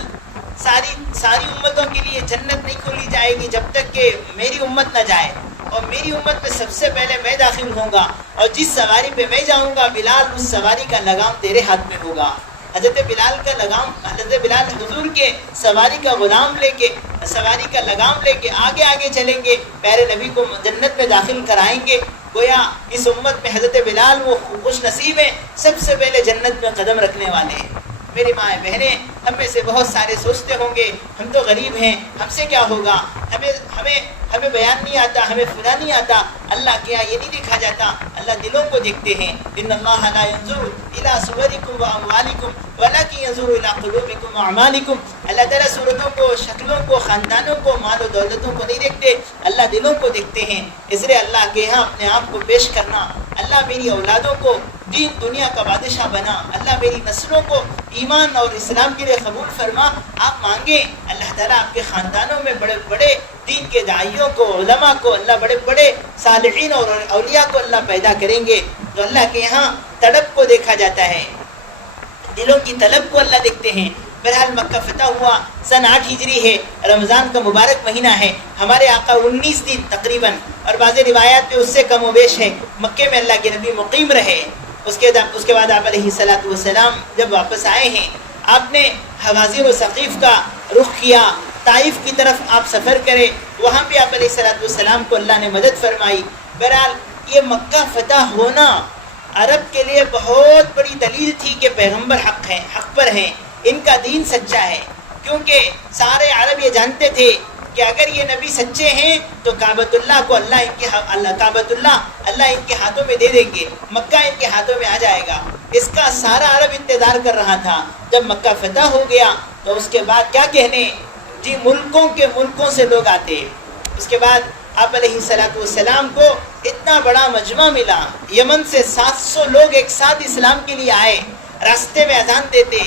ساری امتوں کے لیے جنت نہیں کھولی جائے گی جب تک کہ میری امت نہ جائے, اور میری امت میں سب سے پہلے میں داخل ہوں گا, اور جس سواری پہ میں جاؤں گا بلال اس سواری کا لگام تیرے ہاتھ میں ہوگا. حضرت بلال حضور کے سواری کا غلام لے کے, سواری کا لگام لے کے آگے آگے چلیں گے, پیارے نبی کو جنت میں داخل کرائیں گے. گویا اس امت میں حضرت بلال وہ خوش نصیب ہیں, سب سے پہلے جنت میں قدم رکھنے والے ہیں. میری ماں بہنیں, ہم میں سے بہت سارے سوچتے ہوں گے ہم تو غریب ہیں, ہم سے کیا ہوگا, ہمیں بیان نہیں آتا, ہمیں فلاں نہیں آتا. اللہ کے یہاں یہ نہیں دیکھا جاتا, اللہ دلوں کو دیکھتے ہیں. ان اللہ لا ينظر الى صورکم واموالکم ولکن ينظر الى قلوبکم واعمالکم. اللہ تعالیٰ صورتوں کو, شکلوں کو, خاندانوں کو, مال و دولتوں کو نہیں دیکھتے, اللہ دلوں کو دیکھتے ہیں. اس لیے اللہ کے یہاں اپنے آپ کو پیش کرنا, اللہ میری اولادوں کو دین دنیا کا بادشاہ بنا, اللہ میری نسلوں کو ایمان اور اسلام کے لیے قبول فرما. آپ مانگیں, اللہ تعالیٰ آپ کے خاندانوں میں بڑے بڑے دین کے داعیوں کو, علماء کو, اللہ بڑے بڑے صالحین اور اولیاء کو اللہ پیدا کریں گے. تو اللہ کے یہاں تڑپ کو دیکھا جاتا ہے, دلوں کی طلب کو اللہ دیکھتے ہیں. بہرحال مکہ فتح ہوا سن 8 ہجری ہے, رمضان کا مبارک مہینہ ہے. ہمارے آقا 19 دن تقریباً, اور بعض روایات میں اس سے کم و بیش ہے, مکے میں اللہ کے نبی مقیم رہے. اس کے بعد آپ علیہ السلام جب واپس آئے ہیں, آپ نے حوازن و ثقیف کا رخ کیا, طائف کی طرف آپ سفر کرے, وہاں پہ آپ علیہ السلام کو اللہ نے مدد فرمائی. بہرحال یہ مکہ فتح ہونا عرب کے لیے بہت بڑی دلیل تھی کہ پیغمبر حق پر ہیں, ان کا دین سچا ہے. کیونکہ سارے عرب یہ جانتے تھے کہ اگر یہ نبی سچے ہیں تو کعبۃ اللہ کو اللہ ان کے ہاتھوں میں دے دیں گے, مکہ ان کے ہاتھوں میں آ جائے گا. اس کا سارا عرب انتظار کر رہا تھا. جب مکہ فتح ہو گیا تو اس کے بعد کیا کہنے جی, ملکوں سے لوگ آتے. اس کے بعد آپ علیہ السلام کو اتنا بڑا مجمع ملا, یمن سے 700 لوگ ایک ساتھ اسلام کے لیے آئے, راستے میں اذان دیتے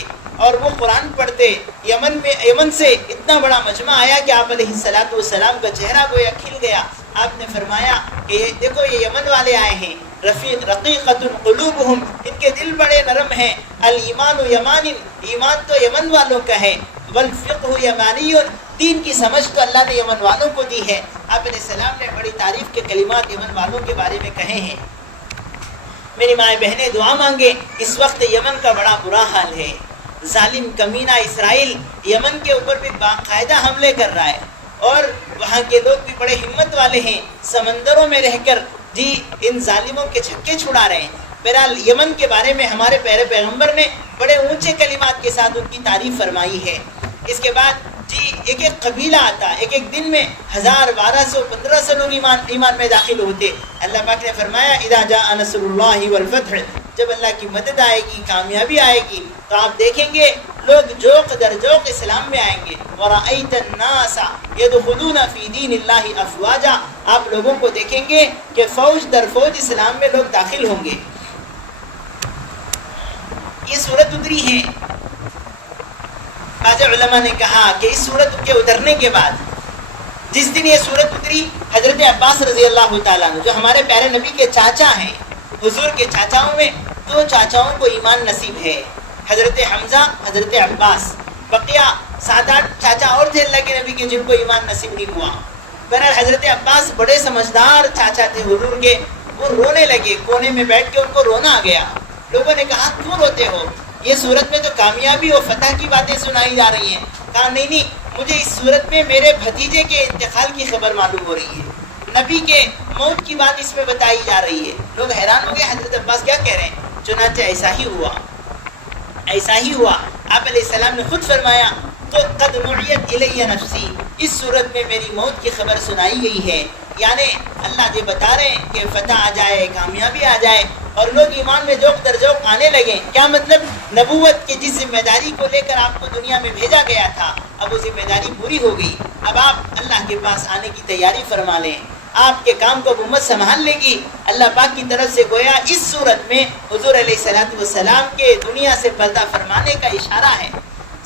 اور وہ قرآن پڑھتے. یمن سے اتنا بڑا مجمع آیا کہ آپ علیہ السلام کا چہرہ گویا کھل گیا. آپ نے فرمایا کہ دیکھو یہ یمن والے آئے ہیں, رقیقۃ قلوبہم, ان کے دل بڑے نرم ہیں. الایمان یمان, ایمان تو یمن والوں کا ہے. والفقہ یمانی, دین کی سمجھ تو اللہ نے یمن والوں کو دی ہے. آپ علیہ السلام نے بڑی تعریف کے کلمات یمن والوں کے بارے میں کہے ہیں. میری مائیں بہنیں دعا مانگے, اس وقت یمن کا بڑا برا حال ہے. ظالم کمینہ اسرائیل یمن کے اوپر بھی باقاعدہ حملے کر رہا ہے, اور وہاں کے لوگ بھی بڑے ہمت والے ہیں, سمندروں میں رہ کر جی ان ظالموں کے چھکے چھڑا رہے ہیں. بہرحال یمن کے بارے میں ہمارے پیارے پیغمبر نے بڑے اونچے کلمات کے ساتھ ان کی تعریف فرمائی ہے. اس کے بعد جی ایک قبیلہ آتا, ایک دن میں 1000, 1200, 1500 لوگ ایمان میں داخل ہوتے. اللہ پاک نے فرمایا اذا جاء نصر اللہ والفتح, جب اللہ کی مدد آئے گی, کامیابی آئے گی, تو آپ دیکھیں گے لوگ جوق در جوق اسلام میں آئیں گے. وَرَأَيْتَ النَّاسَ يَدْخُلُونَ فِي دِينِ اللَّهِ أَفْوَاجًا, آپ لوگوں کو دیکھیں گے کہ فوج در فوج اسلام میں لوگ داخل ہوں گے. یہ صورت اتری ہے. بعض علماء نے کہا کہ اس صورت کے اترنے کے بعد جس دن یہ صورت اتری, حضرت عباس رضی اللہ تعالیٰ عنہ جو ہمارے پیارے نبی کے چاچا ہیں, حضور کے چاچاؤں میں 2 چاچاؤں کو ایمان نصیب ہے, حضرت حمزہ, حضرت عباس. بقیہ 7-8 چاچا اور تھے اللہ کے نبی کے جن کو ایمان نصیب نہیں ہوا. بہرحال حضرت عباس بڑے سمجھدار چاچا تھے حضور کے, وہ رونے لگے, کونے میں بیٹھ کے ان کو رونا آ گیا. لوگوں نے کہا کیوں روتے ہو, یہ صورت میں تو کامیابی اور فتح کی باتیں سنائی جا رہی ہیں. کہا نہیں, مجھے اس صورت میں میرے بھتیجے کے انتقال کی خبر معلوم ہو رہی ہے, نبی کے موت کی بات اس میں بتائی جا رہی ہے. لوگ حیران ہو گئے, حضرت عباس کیا کہہ رہے ہیں. چنانچہ ایسا ہی ہوا. آپ علیہ السلام نے خود فرمایا تو قد نعیت الی نفسی, اس صورت میں میری موت کی خبر سنائی گئی ہے. یعنی اللہ یہ بتا رہے ہیں کہ فتح آ جائے, کامیابی آ جائے, اور لوگ ایمان میں ذوق در ذوق آنے لگے. کیا مطلب, نبوت کی جس ذمہ داری کو لے کر آپ کو دنیا میں بھیجا گیا تھا, اب وہ ذمہ داری پوری ہو گئی. اب آپ اللہ کے پاس آنے کی تیاری فرما لیں, آپ کے کام کو امت سنبھال لے گی. اللہ پاک کی طرف سے گویا اس صورت میں حضور علیہ السلام کے دنیا سے پردہ فرمانے کا اشارہ ہے.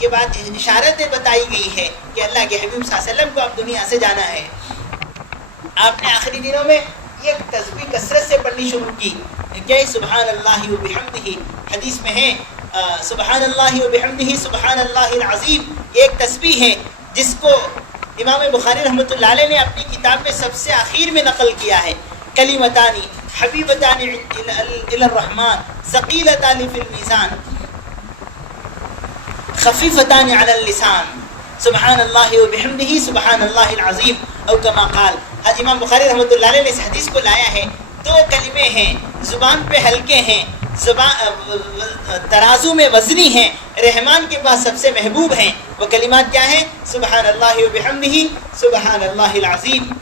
یہ بات اشارتیں بتائی گئی ہے کہ اللہ کے حبیب صلی اللہ علیہ وسلم کو اب دنیا سے جانا ہے. آپ نے آخری دنوں میں یہ تسبیح کثرت سے پڑھنی شروع کی کہ سبحان اللہ و بحمدہ. حدیث میں ہے سبحان اللہ و بحمدہ سبحان اللہ العظیم. ایک تسبیح ہے جس کو امام بخاری رحمۃ اللہ علیہ نے اپنی کتاب میں سب سے آخر میں نقل کیا ہے. کلمتان حبیبتان الی الرحمن ثقیلتان فی المیزان خفیفتان علی اللسان سبحان اللہ و بحمدہ سبحان اللہ العظیم او کما قال. حضرت امام بخاری رحمۃ اللہ علیہ نے اس حدیث کو لایا ہے. دو کلمے ہیں، زبان پہ ہلکے ہیں، ترازو میں وزنی ہیں، رحمان کے پاس سب سے محبوب ہیں. وہ کلمات کیا ہیں؟ سبحان اللہ و بحمدہ سبحان اللہ العظیم.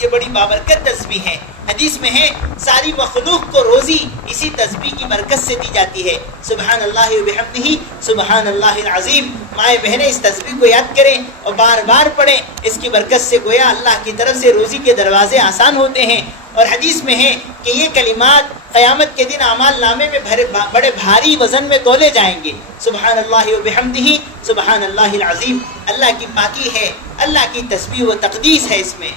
یہ بڑی بابرکت تسبیح ہے. حدیث میں ہے ساری مخلوق کو روزی اسی تسبیح کی برکت سے دی جاتی ہے. سبحان اللہ و بحمدہ سبحان اللہ العظیم. مائیں بہنیں اس تسبیح کو یاد کریں اور بار بار پڑھیں. اس کی برکت سے گویا اللہ کی طرف سے روزی کے دروازے آسان ہوتے ہیں. اور حدیث میں ہے کہ یہ کلمات قیامت کے دن اعمال نامے میں بڑے بھاری وزن میں تولے جائیں گے. سبحان اللہ و بحمدہ سبحان اللہ العظیم. اللہ کی پاکی ہے، اللہ کی تسبیح و تقدیس ہے اس میں.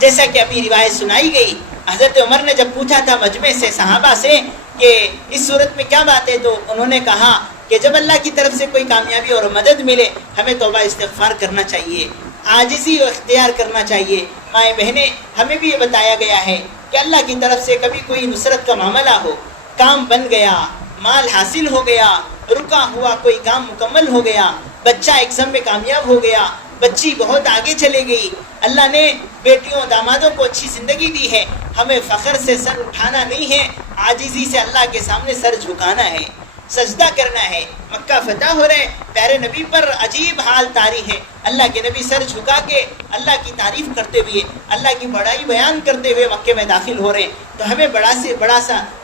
جیسا کہ ابھی روایت سنائی گئی، حضرت عمر نے جب پوچھا تھا مجمع سے صحابہ سے کہ اس صورت میں کیا بات ہے، تو انہوں نے کہا کہ جب اللہ کی طرف سے کوئی کامیابی اور مدد ملے ہمیں توبہ استغفار کرنا چاہیے، عاجزی و اختیار کرنا چاہیے. مائیں بہنیں ہمیں بھی یہ بتایا گیا ہے کہ اللہ کی طرف سے کبھی کوئی نصرت کا معاملہ ہو، کام بن گیا، مال حاصل ہو گیا، رکا ہوا کوئی کام مکمل ہو گیا، بچہ ایگزام میں کامیاب ہو گیا، بچی بہت آگے چلے گئی، اللہ نے بیٹیوں دامادوں کو اچھی زندگی دی ہے، ہمیں فخر سے سر اٹھانا نہیں ہے، عاجزی سے اللہ کے سامنے سر جھکانا ہے، سجدہ کرنا ہے. مکہ فتح ہو رہے، پیارے نبی پر عجیب حال طاری ہے. اللہ کے نبی سر جھکا کے اللہ کی تعریف کرتے ہوئے، اللہ کی بڑائی بیان کرتے ہوئے مکے میں داخل ہو رہے. تو ہمیں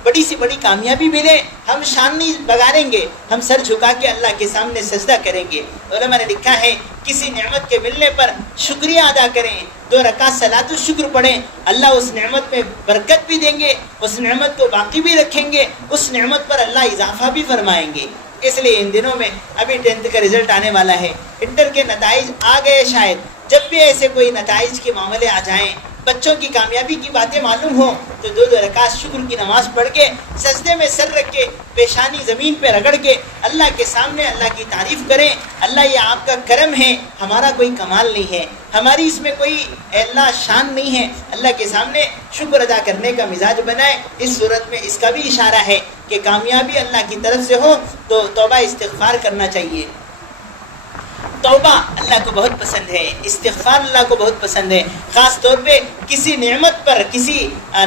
بڑی سی بڑی کامیابی ملے، ہم شان نہیں بگاڑیں گے، ہم سر جھکا کے اللہ کے سامنے سجدہ کریں گے. علماء نے لکھا ہے کسی نعمت کے ملنے پر شکریہ ادا کریں، 2 رکعت صلاۃ الشکر پڑھیں، اللہ اس نعمت میں برکت بھی دیں گے، اس نعمت کو باقی بھی رکھیں گے، اس نعمت پر اللہ اضافہ بھی فرمائیں گے. اس لیے ان دنوں میں ابھی 10th کا رزلٹ آنے والا ہے، انٹر کے نتائج آ گئے. شاید جب بھی ایسے کوئی نتائج کے معاملے آ جائیں، بچوں کی کامیابی کی باتیں معلوم ہوں، تو 2 رکعت شکر کی نماز پڑھ کے سجدے میں سر رکھ کے پیشانی زمین پہ رگڑ کے اللہ کے سامنے اللہ کی تعریف کریں. اللہ یہ آپ کا کرم ہے، ہمارا کوئی کمال نہیں ہے، ہماری اس میں کوئی اللہ شان نہیں ہے. اللہ کے سامنے شکر ادا کرنے کا مزاج بنائے. اس صورت میں اس کا بھی اشارہ ہے کہ کامیابی اللہ کی طرف سے ہو تو توبہ استغفار کرنا چاہیے. توبہ اللہ کو بہت پسند ہے، استغفار اللہ کو بہت پسند ہے. خاص طور پہ کسی نعمت پر، کسی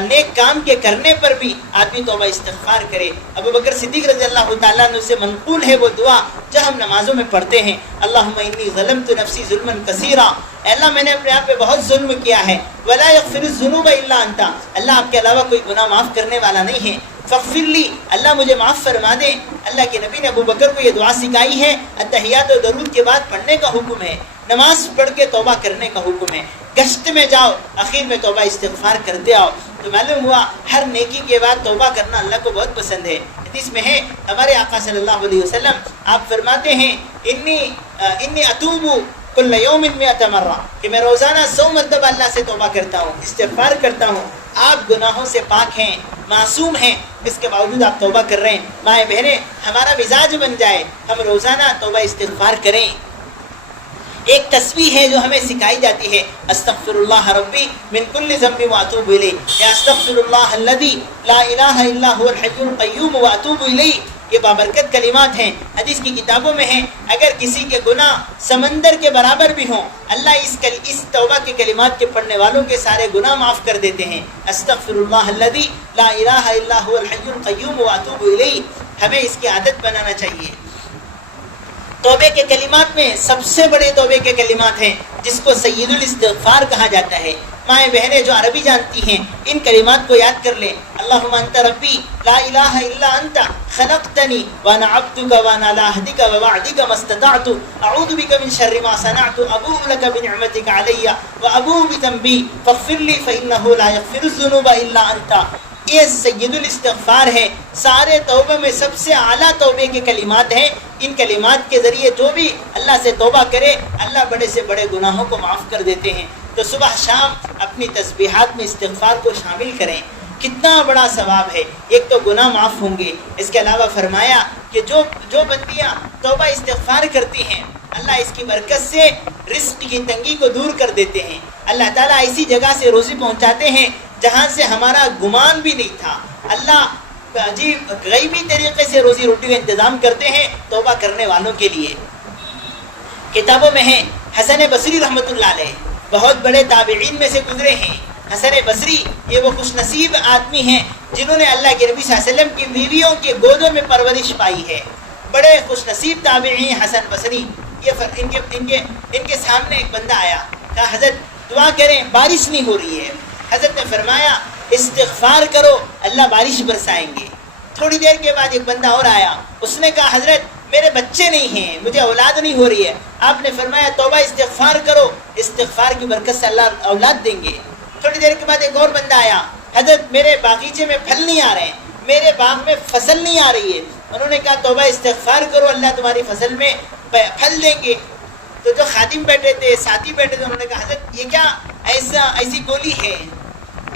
نیک کام کے کرنے پر بھی آدمی توبہ استغفار کرے. ابو بکر صدیق رضی اللہ تعالیٰ عنہ سے منقول ہے وہ دعا جو ہم نمازوں میں پڑھتے ہیں، اللہم انی ظلمت نفسی ظلما کثیرا. اللہ میں نے اپنے آپ پہ بہت ظلم کیا ہے. ولا یغفر الذنوب الا انت، اللہ آپ کے علاوہ کوئی گناہ معاف کرنے والا نہیں ہے. فاغفر لی، اللہ مجھے معاف فرما دے. اللہ کے نبی نے ابو بکر کو یہ دعا سکھائی ہے. اتحیات و درود کے بعد پڑھنے کا حکم ہے، نماز پڑھ کے توبہ کرنے کا حکم ہے. گشت میں جاؤ، اخیر میں توبہ استغفار کرتے آؤ. تو معلوم ہوا ہر نیکی کے بعد توبہ کرنا اللہ کو بہت پسند ہے. حدیث میں ہے ہمارے آقا صلی اللہ علیہ وسلم آپ فرماتے ہیں انی اتوب کل یوم 100 مرہ، کہ میں روزانہ 100 مرتبہ اللہ سے توبہ کرتا ہوں، استغفار کرتا ہوں. آپ گناہوں سے پاک ہیں، معصوم ہیں، اس کے باوجود آپ توبہ کر رہے ہیں. مائیں بہنیں ہمارا مزاج بن جائے، ہم روزانہ توبہ استغفار کریں. ایک تسبیح ہے جو ہمیں سکھائی جاتی ہے، استغفر اللہ ربی من کل ذنب واتوب الیہ، یا استغفر اللہ الذی لا الہ الا هو الحی القیوم واتوب الیہ. یہ بابرکت کلمات ہیں، حدیث کی کتابوں میں ہیں. اگر کسی کے گناہ سمندر کے برابر بھی ہوں، اللہ اس توبہ کے کلمات کے پڑھنے والوں کے سارے گناہ معاف کر دیتے ہیں. استغفر اللہ الذی لا الہ الا هو الحی القیوم واتوب الیہ. ہمیں اس کی عادت بنانا چاہیے. توبے کے کلمات میں سب سے بڑے توبے کے کلمات ہیں جس کو سید الاستغفار کہا جاتا ہے. مائیں بہنیں جو عربی جانتی ہیں ان کلمات کو یاد کر لیں. اللہم انت ربی لا الہ الا انت خلقتنی وانا عبدک وانا علی عہدک ووعدک ما استطعت اعوذ بک من شر ما صنعت ابوء لک بنعمتک علی وابوء بذنبی فاغفر لی فانہ لا یغفر الذنوب الا انت. یہ سید الاستغفار ہے. سارے توبے میں سب سے اعلیٰ توبے کے کلمات ہیں ان کلمات کے ذریعے جو بھی اللہ سے توبہ کرے اللہ بڑے سے بڑے گناہوں کو معاف کر دیتے ہیں۔ تو صبح شام اپنی تسبیحات میں استغفار کو شامل کریں، کتنا بڑا ثواب ہے۔ ایک تو گناہ معاف ہوں گے، اس کے علاوہ فرمایا کہ جو بندیاں توبہ استغفار کرتی ہیں اللہ اس کی برکت سے رزق کی تنگی کو دور کر دیتے ہیں۔ اللہ تعالیٰ ایسی جگہ سے روزی پہنچاتے ہیں جہاں سے ہمارا گمان بھی نہیں تھا۔ اللہ عجیب غیبی طریقے سے روزی روٹی کا انتظام کرتے ہیں توبہ کرنے والوں کے لیے۔ کتابوں میں ہے حسن بصری رحمۃ اللہ علیہ، بہت بڑے تابعین میں سے گزرے ہیں۔ حسن بصری یہ وہ خوش نصیب آدمی ہیں جنہوں نے اللہ کے نبی صلی اللہ علیہ وسلم کی بیویوں کے گودوں میں پرورش پائی ہے۔ بڑے خوش نصیب تابعی حسن بصری۔ ان کے سامنے ایک بندہ آیا، کہا حضرت دعا کریں بارش نہیں ہو رہی ہے۔ حضرت نے فرمایا استغفار کرو اللہ بارش برسائیں گے۔ تھوڑی دیر کے بعد ایک بندہ اور آیا، اس نے کہا حضرت میرے بچے نہیں ہیں، مجھے اولاد نہیں ہو رہی ہے۔ آپ نے فرمایا توبہ استغفار کرو، استغفار کی برکت سے اللہ اولاد دیں گے۔ تھوڑی دیر کے بعد ایک اور بندہ آیا، حضرت میرے باغیچے میں پھل نہیں آ رہے ہیں، میرے باغ میں فصل نہیں آ رہی ہے۔ انہوں نے کہا توبہ استغفار کرو اللہ تمہاری فصل میں پھل دیں گے۔ تو جو خادم بیٹھے تھے، ساتھی بیٹھے تھے، انہوں نے کہا حضرت یہ کیا ایسی گولی ہے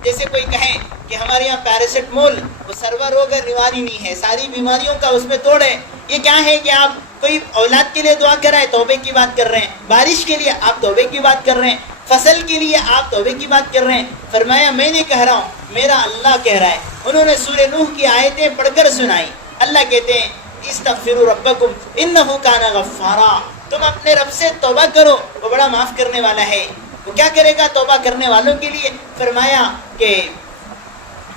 جیسے کوئی کہے کہ ہمارے یہاں پیراسیٹامول وہ سرور روگ ہے نواری نہیں ہے، ساری بیماریوں کا اس میں توڑ ہے، یہ کیا ہے کہ آپ کوئی اولاد کے لیے دعا کر رہے ہیں توبے کی بات کر رہے ہیں، بارش کے لیے آپ توبے کی بات کر رہے ہیں، فصل کے لیے آپ توبے کی بات کر رہے ہیں۔ فرمایا میں نہیں کہہ رہا ہوں، میرا اللہ کہہ رہا ہے۔ انہوں نے سورہ نوح کی آیتیں پڑھ کر سنائی۔ اللہ کہتے ہیں استغفروا ربکم انہ کان غفارا، تم اپنے رب سے توبہ کرو وہ بڑا معاف کرنے والا ہے۔ وہ کیا کرے گا توبہ کرنے والوں کے لیے؟ فرمایا کہ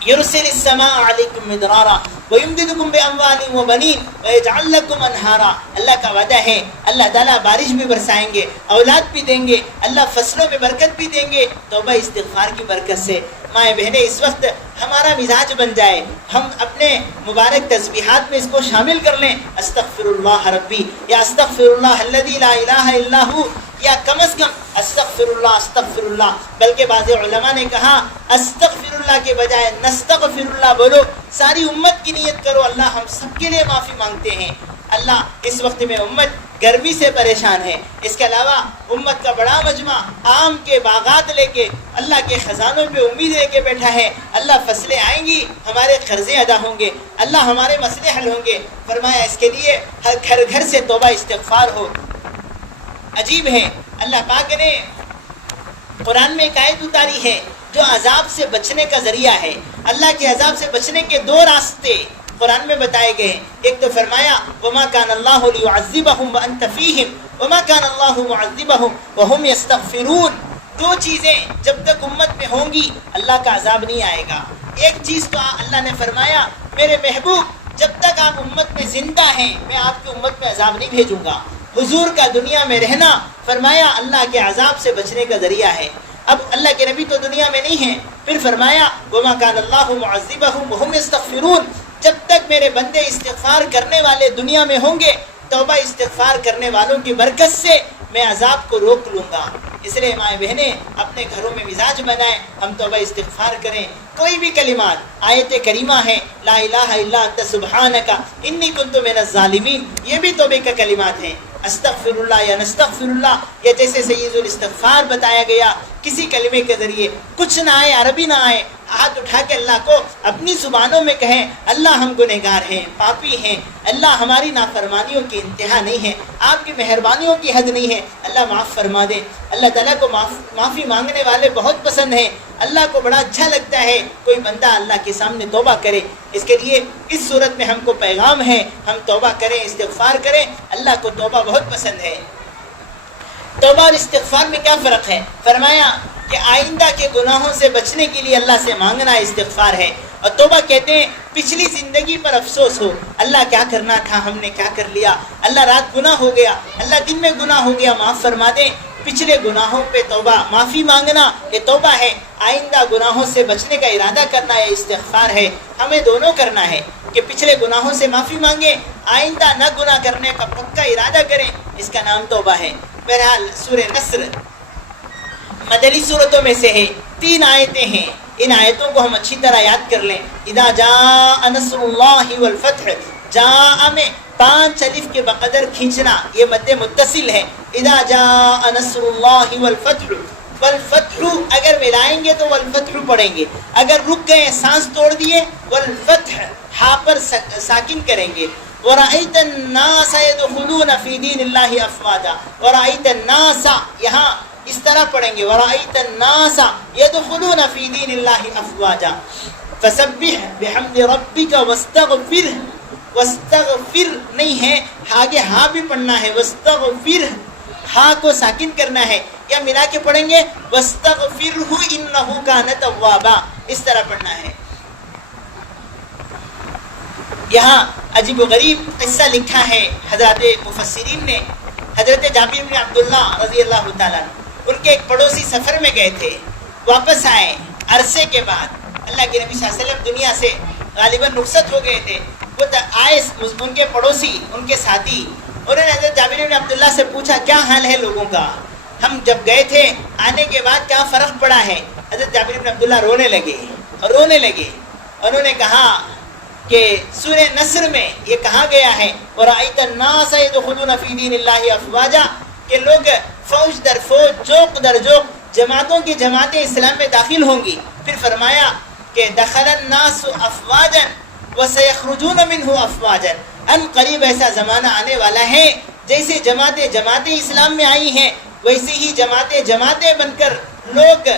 یرسل السماء علیکم مدرارا ویمددکم باموال وبنین ویجعل لکم انہارا۔ اللہ کا وعدہ ہے اللہ تعالیٰ بارش بھی برسائیں گے، اولاد بھی دیں گے، اللہ فصلوں میں برکت بھی دیں گے توبہ استغفار کی برکت سے۔ مائیں بہنیں اس وقت ہمارا مزاج بن جائے، ہم اپنے مبارک تسبیحات میں اس کو شامل کر لیں، استغفر اللہ ربی یا استغفر اللہ الذی لا الہ الا ہو، یا کم از کم استغفر اللہ، بلکہ بعض علماء نے کہا استغفر اللہ کے بجائے نستغفر اللہ بولو، ساری امت کی نیت کرو اللہ ہم سب کے لیے معافی مانگتے ہیں۔ اللہ اس وقت میں امت گرمی سے پریشان ہے، اس کے علاوہ امت کا بڑا مجمع آم کے باغات لے کے اللہ کے خزانوں پہ امید لے کے بیٹھا ہے، اللہ فصلیں آئیں گی، ہمارے قرضے ادا ہوں گے، اللہ ہمارے مسئلے حل ہوں گے۔ فرمایا اس کے لیے ہر گھر گھر سے توبہ استغفار ہو۔ عجیب ہے اللہ پاک نے قرآن میں ایک آیت اتاری ہے جو عذاب سے بچنے کا ذریعہ ہے۔ اللہ کے عذاب سے بچنے کے دو راستے قرآن میں بتائے گئے ہیں۔ ایک تو فرمایا وما كان الله ليعذبهم وانت فيهم وما كان الله معذبهم وهم يستغفرون۔ دو چیزیں جب تک امت میں ہوں گی اللہ کا عذاب نہیں آئے گا۔ ایک چیز تو اللہ نے فرمایا میرے محبوب جب تک آپ امت میں زندہ ہیں میں آپ کی امت میں عذاب نہیں بھیجوں گا۔ حضور کا دنیا میں رہنا فرمایا اللہ کے عذاب سے بچنے کا ذریعہ ہے۔ اب اللہ کے نبی تو دنیا میں نہیں ہیں، پھر فرمایا وما كان الله معذبهم وهم يستغفرون، جب تک میرے بندے استغفار کرنے والے دنیا میں ہوں گے توبہ استغفار کرنے والوں کی برکت سے میں عذاب کو روک لوں گا۔ اس لیے مائیں بہنیں اپنے گھروں میں مزاج بنائیں، ہم توبہ استغفار کریں۔ کوئی بھی کلمات آیت کریمہ ہے لا الہ الا انت سبحانک انی کنت من الظالمین، یہ بھی توبہ کا کلمات ہیں۔ استغفر اللہ یا نستغفر اللہ، یا جیسے سید الاستغفار بتایا گیا، کسی کلمے کے ذریعے کچھ نہ آئے عربی نہ آئے ہاتھ اٹھا کے اللہ کو اپنی زبانوں میں کہیں اللہ ہم گنہگار ہیں، پاپی ہیں، اللہ ہماری نافرمانیوں کی انتہا نہیں ہے، آپ کی مہربانیوں کی حد نہیں ہے، اللہ معاف فرما دے۔ اللہ تعالیٰ کو معافی مانگنے والے بہت پسند ہیں، اللہ کو بڑا اچھا لگتا ہے کوئی بندہ اللہ کے سامنے توبہ کرے۔ اس کے لیے اس صورت میں ہم کو پیغام ہے ہم توبہ کریں، استغفار کریں، اللہ کو توبہ بہت پسند ہے۔ توبہ اور استغفار میں کیا فرق ہے؟ فرمایا کہ آئندہ کے گناہوں سے بچنے کے لیے اللہ سے مانگنا استغفار ہے، اور توبہ کہتے ہیں پچھلی زندگی پر افسوس ہو، اللہ کیا کرنا تھا ہم نے کیا کر لیا، اللہ رات گناہ ہو گیا، اللہ دن میں گناہ ہو گیا معاف فرما دیں۔ پچھلے گناہوں پہ توبہ معافی مانگنا یہ توبہ ہے، آئندہ گناہوں سے بچنے کا ارادہ کرنا یہ استغفار ہے۔ ہمیں دونوں کرنا ہے کہ پچھلے گناہوں سے معافی مانگیں، آئندہ نہ گناہ کرنے کا پکا ارادہ کریں، اس کا نام توبہ ہے۔ بہرحال سورہ نصر مدنی صورتوں میں سے ہے، 3 آیتیں ہیں، ان آیتوں کو ہم اچھی طرح یاد کر لیں۔ اذا جاء نصر اللہ والفتح، جاء میں 5 الف کے بقدر کھینچنا یہ مد متصل ہے. اذا جاء نصر اللہ والفتح، والفتح اگر ملائیں گے تو والفتح پڑھیں گے، اگر رک گئے سانس توڑ دیے والفتح ہا پر ساکن کریں گے. وَرَأَيْتَ النَّاسَ يَدْخُلُونَ فِي دِينِ اللَّهِ أَفْوَاجًا، وَرَأَيْتَ النَّاسَ یہاں اس طرح پڑھیں گے وَرَأَيْتَ النَّاسَ يَدْخُلُونَ فِي دِينِ اللَّهِ أَفْوَاجًا. فَسَبِّحْ بِحَمْدِ رَبِّكَ وَاسْتَغْفِرْهُ، وَاسْتَغْفِرْ نہیں ہے، آگے ہا بھی پڑھنا ہے، وَاسْتَغْفِرْ ہا کو ساکن کرنا ہے، یا ملا کے پڑھیں گے وَاسْتَغْفِرْهُ إِنَّهُ كَانَ تَوَّابًا، اس طرح پڑھنا ہے. یہاں عجیب و غریب قصہ لکھا ہے حضرات مفسرین نے. حضرت جابر بن عبداللہ رضی اللہ تعالیٰ ان کے ایک پڑوسی سفر میں گئے تھے، واپس آئے عرصے کے بعد. اللہ کے نبی صلی اللہ علیہ وسلم دنیا سے غالباً رخصت ہو گئے تھے. وہ آئے ان کے پڑوسی، ان کے ساتھی، انہوں نے حضرت جابر بن عبداللہ سے پوچھا کیا حال ہے لوگوں کا، ہم جب گئے تھے آنے کے بعد کیا فرق پڑا ہے. حضرت جابر بن عبداللہ رونے لگے. انہوں نے کہا کہ سورہ نصر میں یہ کہا گیا ہے وَرَأَيْتَ النَّاسَ يَدْخُلُونَ فِي دِينِ اللَّهِ أَفْوَاجًا، کہ لوگ فوج در فوج، جوق در جوق، جماعتوں کی جماعتیں اسلام میں داخل ہوں گی. پھر فرمایا کہ دخل الناس افواجا وسيخرجون منه افواجا، ان قریب ایسا زمانہ آنے والا ہے جیسے جماعتیں اسلام میں آئی ہیں ویسے ہی جماعتیں بن کر لوگ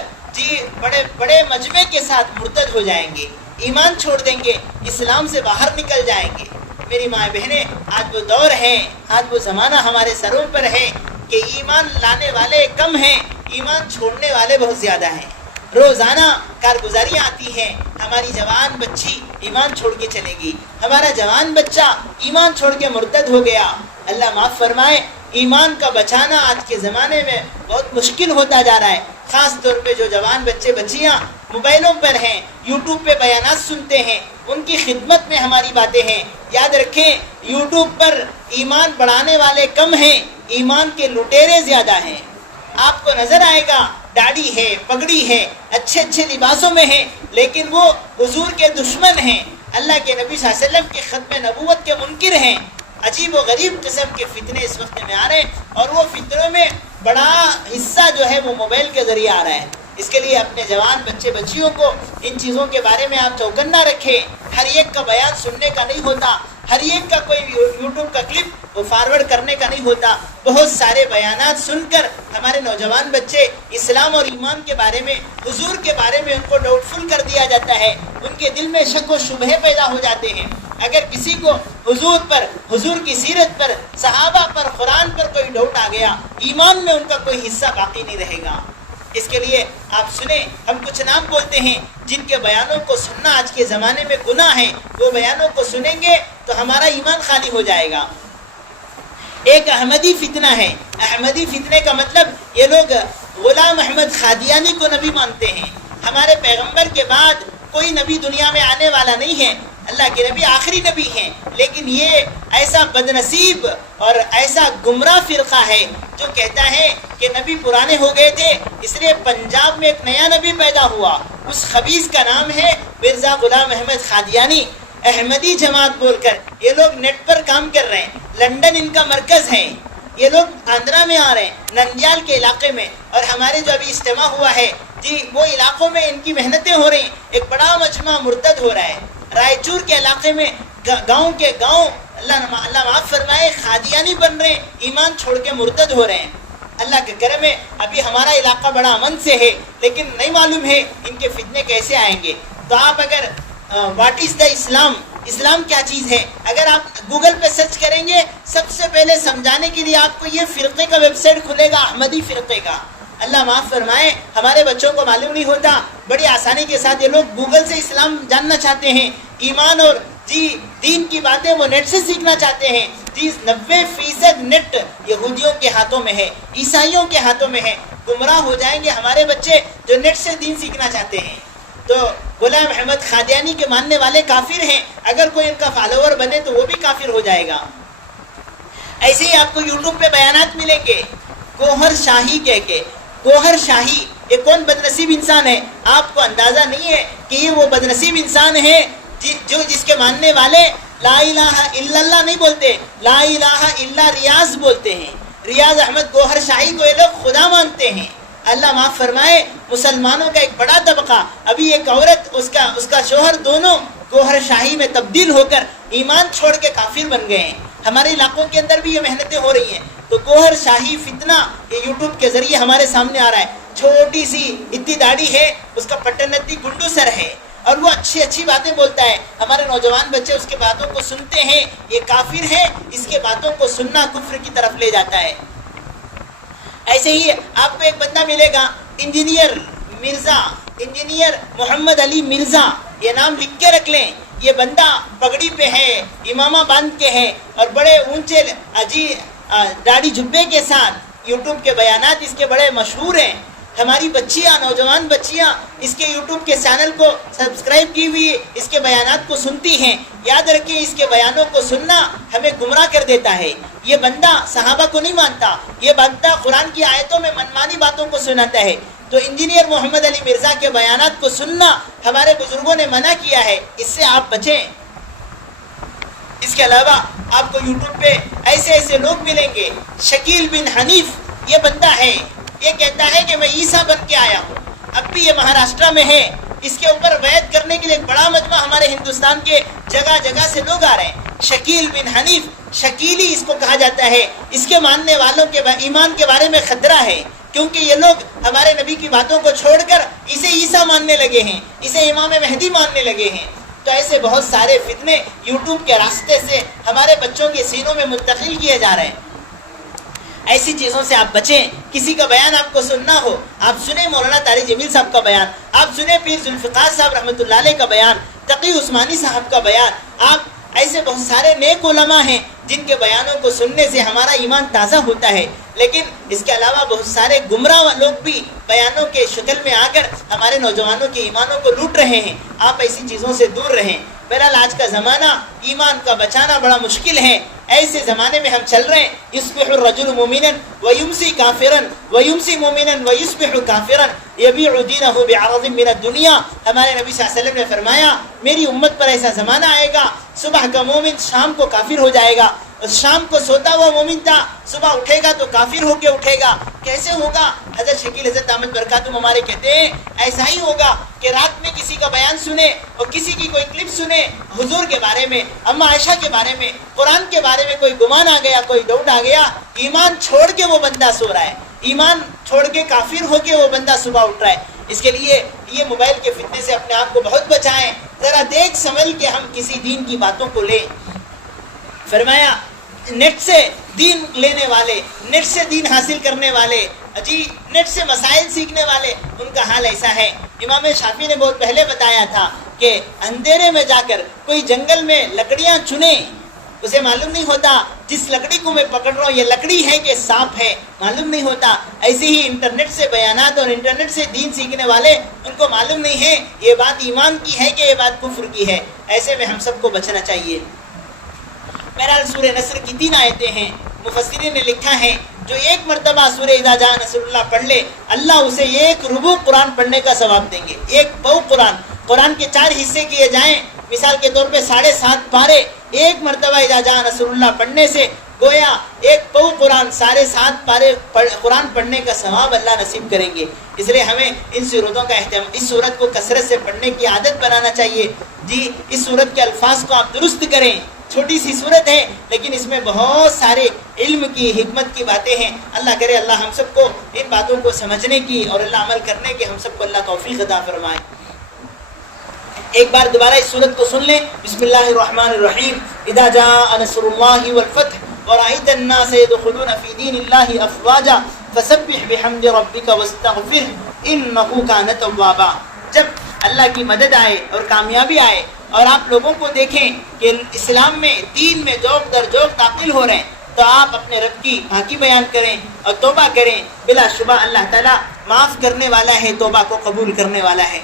بڑے بڑے مجمع کے ساتھ مرتد ہو جائیں گے، ایمان چھوڑ دیں گے، اسلام سے باہر نکل جائیں گے. میری ماں بہنیں، آج وہ دور ہے، آج وہ زمانہ ہمارے سروں پر ہے کہ ایمان لانے والے کم ہیں، ایمان چھوڑنے والے بہت زیادہ ہیں. روزانہ کارگزاریاں آتی ہیں، ہماری جوان بچی ایمان چھوڑ کے چلے گی، ہمارا جوان بچہ ایمان چھوڑ کے مرتد ہو گیا. اللہ معاف فرمائے. ایمان کا بچانا آج کے زمانے میں بہت مشکل ہوتا جا رہا ہے. خاص طور پہ جو جوان بچے بچیاں موبائلوں پر ہیں، یوٹیوب پہ بیانات سنتے ہیں، ان کی خدمت میں ہماری باتیں ہیں. یاد رکھیں یوٹیوب پر ایمان بڑھانے والے کم ہیں، ایمان کے لٹیرے زیادہ ہیں. آپ کو نظر آئے گا داڑھی ہے، پگڑی ہے، اچھے اچھے لباسوں میں ہیں، لیکن وہ حضور کے دشمن ہیں، اللہ کے نبی صلی اللہ علیہ وسلم کے ختم نبوت کے منکر ہیں. عجیب و غریب قسم کے فتنے اس وقت میں آ رہے ہیں، اور وہ فتنوں میں بڑا حصہ جو ہے وہ موبائل کے ذریعے آ رہا ہے. اس کے لیے اپنے جوان بچے بچیوں کو ان چیزوں کے بارے میں آپ چوکنا رکھیں. ہر ایک کا بیان سننے کا نہیں ہوتا، ہر ایک کا کوئی یوٹیوب کا کلپ وہ فارورڈ کرنے کا نہیں ہوتا. بہت سارے بیانات سن کر ہمارے نوجوان بچے اسلام اور ایمان کے بارے میں، حضور کے بارے میں ان کو ڈاؤٹ فل کر دیا جاتا ہے، ان کے دل میں شک و شبہے پیدا ہو جاتے ہیں. اگر کسی کو حضور پر، حضور کی سیرت پر، صحابہ پر، قرآن پر کوئی ڈاؤٹ آ گیا، ایمان میں ان کا کوئی حصہ باقی نہیں رہے گا. اس کے لیے آپ سنیں، ہم کچھ نام بولتے ہیں جن کے بیانوں کو سننا آج کے زمانے میں گناہ ہے. وہ بیانوں کو سنیں گے تو ہمارا ایمان خالی ہو جائے گا. ایک احمدی فتنہ ہے. احمدی فتنے کا مطلب یہ لوگ غلام احمد قادیانی کو نبی مانتے ہیں. ہمارے پیغمبر کے بعد کوئی نبی دنیا میں آنے والا نہیں ہے، اللہ کے نبی آخری نبی ہیں. لیکن یہ ایسا بدنصیب اور ایسا گمراہ فرقہ ہے جو کہتا ہے کہ نبی پرانے ہو گئے تھے، اس لیے پنجاب میں ایک نیا نبی پیدا ہوا. اس خبیث کا نام ہے مرزا غلام احمد قادیانی. احمدی جماعت بول کر یہ لوگ نیٹ پر کام کر رہے ہیں. لندن ان کا مرکز ہے. یہ لوگ آندھرا میں آ رہے ہیں، نندیال کے علاقے میں، اور ہمارے جو ابھی اجتماع ہوا ہے وہ علاقوں میں ان کی محنتیں ہو رہی ہیں. ایک بڑا مجمع مرتد ہو رہا ہے. رائے چور کے علاقے میں گاؤں کے گاؤں اللہ معاف فرمائے قادیانی بن رہے ہیں، ایمان چھوڑ کے مرتد ہو رہے ہیں. اللہ کے کرم ہے ابھی ہمارا علاقہ بڑا امن سے ہے، لیکن نہیں معلوم ہے ان کے فتنے کیسے آئیں گے. تو آپ اگر واٹ از دا اسلام کیا چیز ہے، اگر آپ گوگل پہ سرچ کریں گے سب سے پہلے سمجھانے کے لیے آپ کو یہ فرقے کا ویب سائٹ کھلے گا، احمدی فرقے کا. اللہ معاف فرمائے ہمارے بچوں کو معلوم نہیں ہوتا، بڑی آسانی کے ساتھ یہ لوگ گوگل سے اسلام جاننا چاہتے ہیں. ایمان اور دین کی باتیں وہ نیٹ سے سیکھنا چاہتے ہیں. 90% نیٹ یہودیوں کے ہاتھوں میں ہے، عیسائیوں کے ہاتھوں میں ہے. گمراہ ہو جائیں گے ہمارے بچے جو نیٹ سے دین سیکھنا چاہتے ہیں. تو غلام احمد قادیانی کے ماننے والے کافر ہیں، اگر کوئی ان کا فالوور بنے تو وہ بھی کافر ہو جائے گا. ایسے ہی آپ کو یوٹیوب پہ بیانات ملیں گے. گوہر شاہی کہہ کے، گوہر شاہی یہ کون بدنصیب انسان ہے؟ آپ کو اندازہ نہیں ہے کہ یہ وہ بدنصیب انسان ہے جس کے ماننے والے لا الہ الا اللہ نہیں بولتے، لا الہ الا ریاض بولتے ہیں۔ ریاض احمد گوہر شاہی کو یہ لوگ خدا مانتے ہیں۔ اللہ معاف فرمائے، مسلمانوں کا ایک بڑا طبقہ، ابھی ایک عورت اس کا شوہر، دونوں گوہر شاہی میں تبدیل ہو کر ایمان چھوڑ کے کافر بن گئے ہیں۔ ہمارے علاقوں کے اندر بھی یہ محنتیں ہو رہی ہیں۔ تو گوہر شاہی فتنہ یہ یوٹیوب کے ذریعے ہمارے سامنے آ رہا ہے۔ چھوٹی سی اتنی داڑھی ہے، اس کا پٹنتی گنڈو سر ہے، اور وہ اچھی باتیں بولتا ہے۔ ہمارے نوجوان بچے اس کے باتوں کو سنتے ہیں، یہ کافر ہے، اس کے باتوں کو سننا کفر کی طرف لے جاتا ہے۔ ایسے ہی آپ کو ایک بندہ ملے گا، انجینئر محمد علی مرزا، یہ نام لکھ کے رکھ لیں۔ یہ بندہ پگڑی پہ ہے، امامہ باندھ کے ہے، اور بڑے اونچے داڑھی جھبے کے ساتھ یوٹیوب کے بیانات اس کے بڑے مشہور ہیں۔ ہماری بچیاں، نوجوان بچیاں اس کے یوٹیوب کے چینل کو سبسکرائب کی ہوئی، اس کے بیانات کو سنتی ہیں۔ یاد رکھیں، اس کے بیانوں کو سننا ہمیں گمراہ کر دیتا ہے۔ یہ بندہ صحابہ کو نہیں مانتا، یہ بندہ قرآن کی آیتوں میں منمانی باتوں کو سناتا ہے۔ تو انجینئر محمد علی مرزا کے بیانات کو سننا ہمارے بزرگوں نے منع کیا ہے، اس سے آپ بچیں۔ اس کے علاوہ آپ کو یوٹیوب پہ ایسے لوگ ملیں گے۔ شکیل بن حنیف یہ بندہ ہے، یہ کہتا ہے کہ میں عیسیٰ بن کے آیا ہوں۔ اب بھی یہ مہاراشٹرا میں ہے، اس کے اوپر بیعت کرنے کے لیے ایک بڑا مجمع ہمارے ہندوستان کے جگہ سے لوگ آ رہے ہیں۔ شکیل بن حنیف، شکیلی اس کو کہا جاتا ہے۔ اس کے ماننے والوں کے ایمان کے بارے میں خطرہ ہے، کیونکہ یہ لوگ ہمارے نبی کی باتوں کو چھوڑ کر اسے عیسیٰ ماننے لگے ہیں، اسے امام مہدی ماننے لگے ہیں۔ تو ایسے بہت سارے فتنے یوٹیوب کے راستے سے ہمارے بچوں کے سینوں میں منتقل کیے جا رہے ہیں۔ ایسی چیزوں سے آپ بچیں۔ کسی کا بیان آپ کو سننا ہو، آپ سنیں مولانا طارق جمیل صاحب کا بیان، آپ سنیں پیر ذوالفقار صاحب رحمۃ اللہ علیہ کا بیان، تقی عثمانی صاحب کا بیان۔ آپ ایسے بہت سارے نیک علماء ہیں جن کے بیانوں کو سننے سے ہمارا ایمان تازہ ہوتا ہے۔ لیکن اس کے علاوہ بہت سارے گمراہ لوگ بھی بیانوں کے شکل میں آ کر ہمارے نوجوانوں کے ایمانوں کو لوٹ رہے ہیں۔ آپ ایسی چیزوں سے دور رہیں۔ بہرحال آج کا زمانہ ایمان کا بچانا بڑا مشکل ہے۔ ایسے زمانے میں ہم چل رہے ہیں، یصبح الرجل مومنا ویمسی کافرا ویمسی مومنا ویصبح کافرا یبیع دینہ بعرض من الدنیا۔ ہمارے نبی صلی اللہ علیہ وسلم نے فرمایا میری امت پر ایسا زمانہ آئے گا، صبح کا مومن شام کو کافر ہو جائے گا، شام کو سوتا ہوا مومن تھا، صبح اٹھے گا تو کافر ہو کے اٹھے گا۔ کیسے ہوگا؟ حضرت شکیل حضرت احمد برکاتہ ہمارے کہتے ہیں ایسا ہی ہوگا کہ رات میں کسی کا بیان سنے اور کسی کی کوئی کلپ سنے حضور کے بارے میں، اما عائشہ کے بارے میں، قرآن کے بارے میں، کوئی گمان آ گیا، کوئی ڈاؤٹ آ گیا، ایمان چھوڑ کے وہ بندہ سو رہا ہے، ایمان چھوڑ کے کافر ہو کے وہ بندہ صبح اٹھ رہا ہے۔ اس کے لیے یہ موبائل کے فتنے سے اپنے آپ کو بہت بچائیں، ذرا دیکھ سمجھ کے ہم کسی دین کی باتوں کو لیں۔ فرمایا نیٹ سے دین لینے والے، نیٹ سے دین حاصل کرنے والے، نیٹ سے مسائل سیکھنے والے، ان کا حال ایسا ہے۔ امام شافعی نے بہت پہلے بتایا تھا کہ اندھیرے میں جا کر کوئی جنگل میں لکڑیاں چنے، اسے معلوم نہیں ہوتا جس لکڑی کو میں پکڑ رہا ہوں یہ لکڑی ہے کہ سانپ ہے، معلوم نہیں ہوتا۔ ایسے ہی انٹرنیٹ سے بیانات اور انٹرنیٹ سے دین سیکھنے والے، ان کو معلوم نہیں ہے یہ بات ایمان کی ہے کہ یہ بات کفر کی ہے۔ ایسے میں ہم سب کو بچنا چاہیے۔ بہرحال سورہ نصر کی 3 آیتیں ہیں۔ مفسرین نے لکھا ہے جو ایک مرتبہ سورہ اذا جاء نصر اللہ پڑھ لے، اللہ اسے 1 ربع قرآن پڑھنے کا ثواب دیں گے۔ 1 پاؤ قرآن کے 4 حصے کیے جائیں، مثال کے طور پہ 7.5 پارے، 1 مرتبہ اذا جاء نصر اللہ پڑھنے سے گویا 1 پاؤ قرآن 7.5 پارے قرآن پڑھنے کا ثواب اللہ نصیب کریں گے۔ اس لیے ہمیں ان صورتوں کا اہتمام، اس صورت کو کثرت سے پڑھنے کی عادت بنانا چاہیے۔ اس صورت کے الفاظ کو آپ درست کریں۔ چھوٹی سی صورت ہے لیکن اس میں بہت سارے علم کی، حکمت کی باتیں ہیں۔ اللہ کرے اللہ ہم سب کو ان باتوں کو سمجھنے کی اور اللہ عمل کرنے کی ہم سب کو اللہ توفیق عطا فرمائے۔ ایک بار دوبارہ اس صورت کو سن لیں۔ بسم اللہ الرحمن الرحیم۔ اذا جاء نصر اللہ والفتح ورأيت الناس يدخلون في دين الله افواجا فسبح بحمد ربك واستغفره انه كان توابا۔ جب اللہ کی مدد آئے اور کامیابی آئے اور آپ لوگوں کو دیکھیں کہ اسلام میں، دین میں جوق در جوق داخل ہو رہے ہیں، تو آپ اپنے رب کی پاکی بیان کریں اور توبہ کریں۔ بلا شبہ اللہ تعالیٰ معاف کرنے والا ہے، توبہ کو قبول کرنے والا ہے۔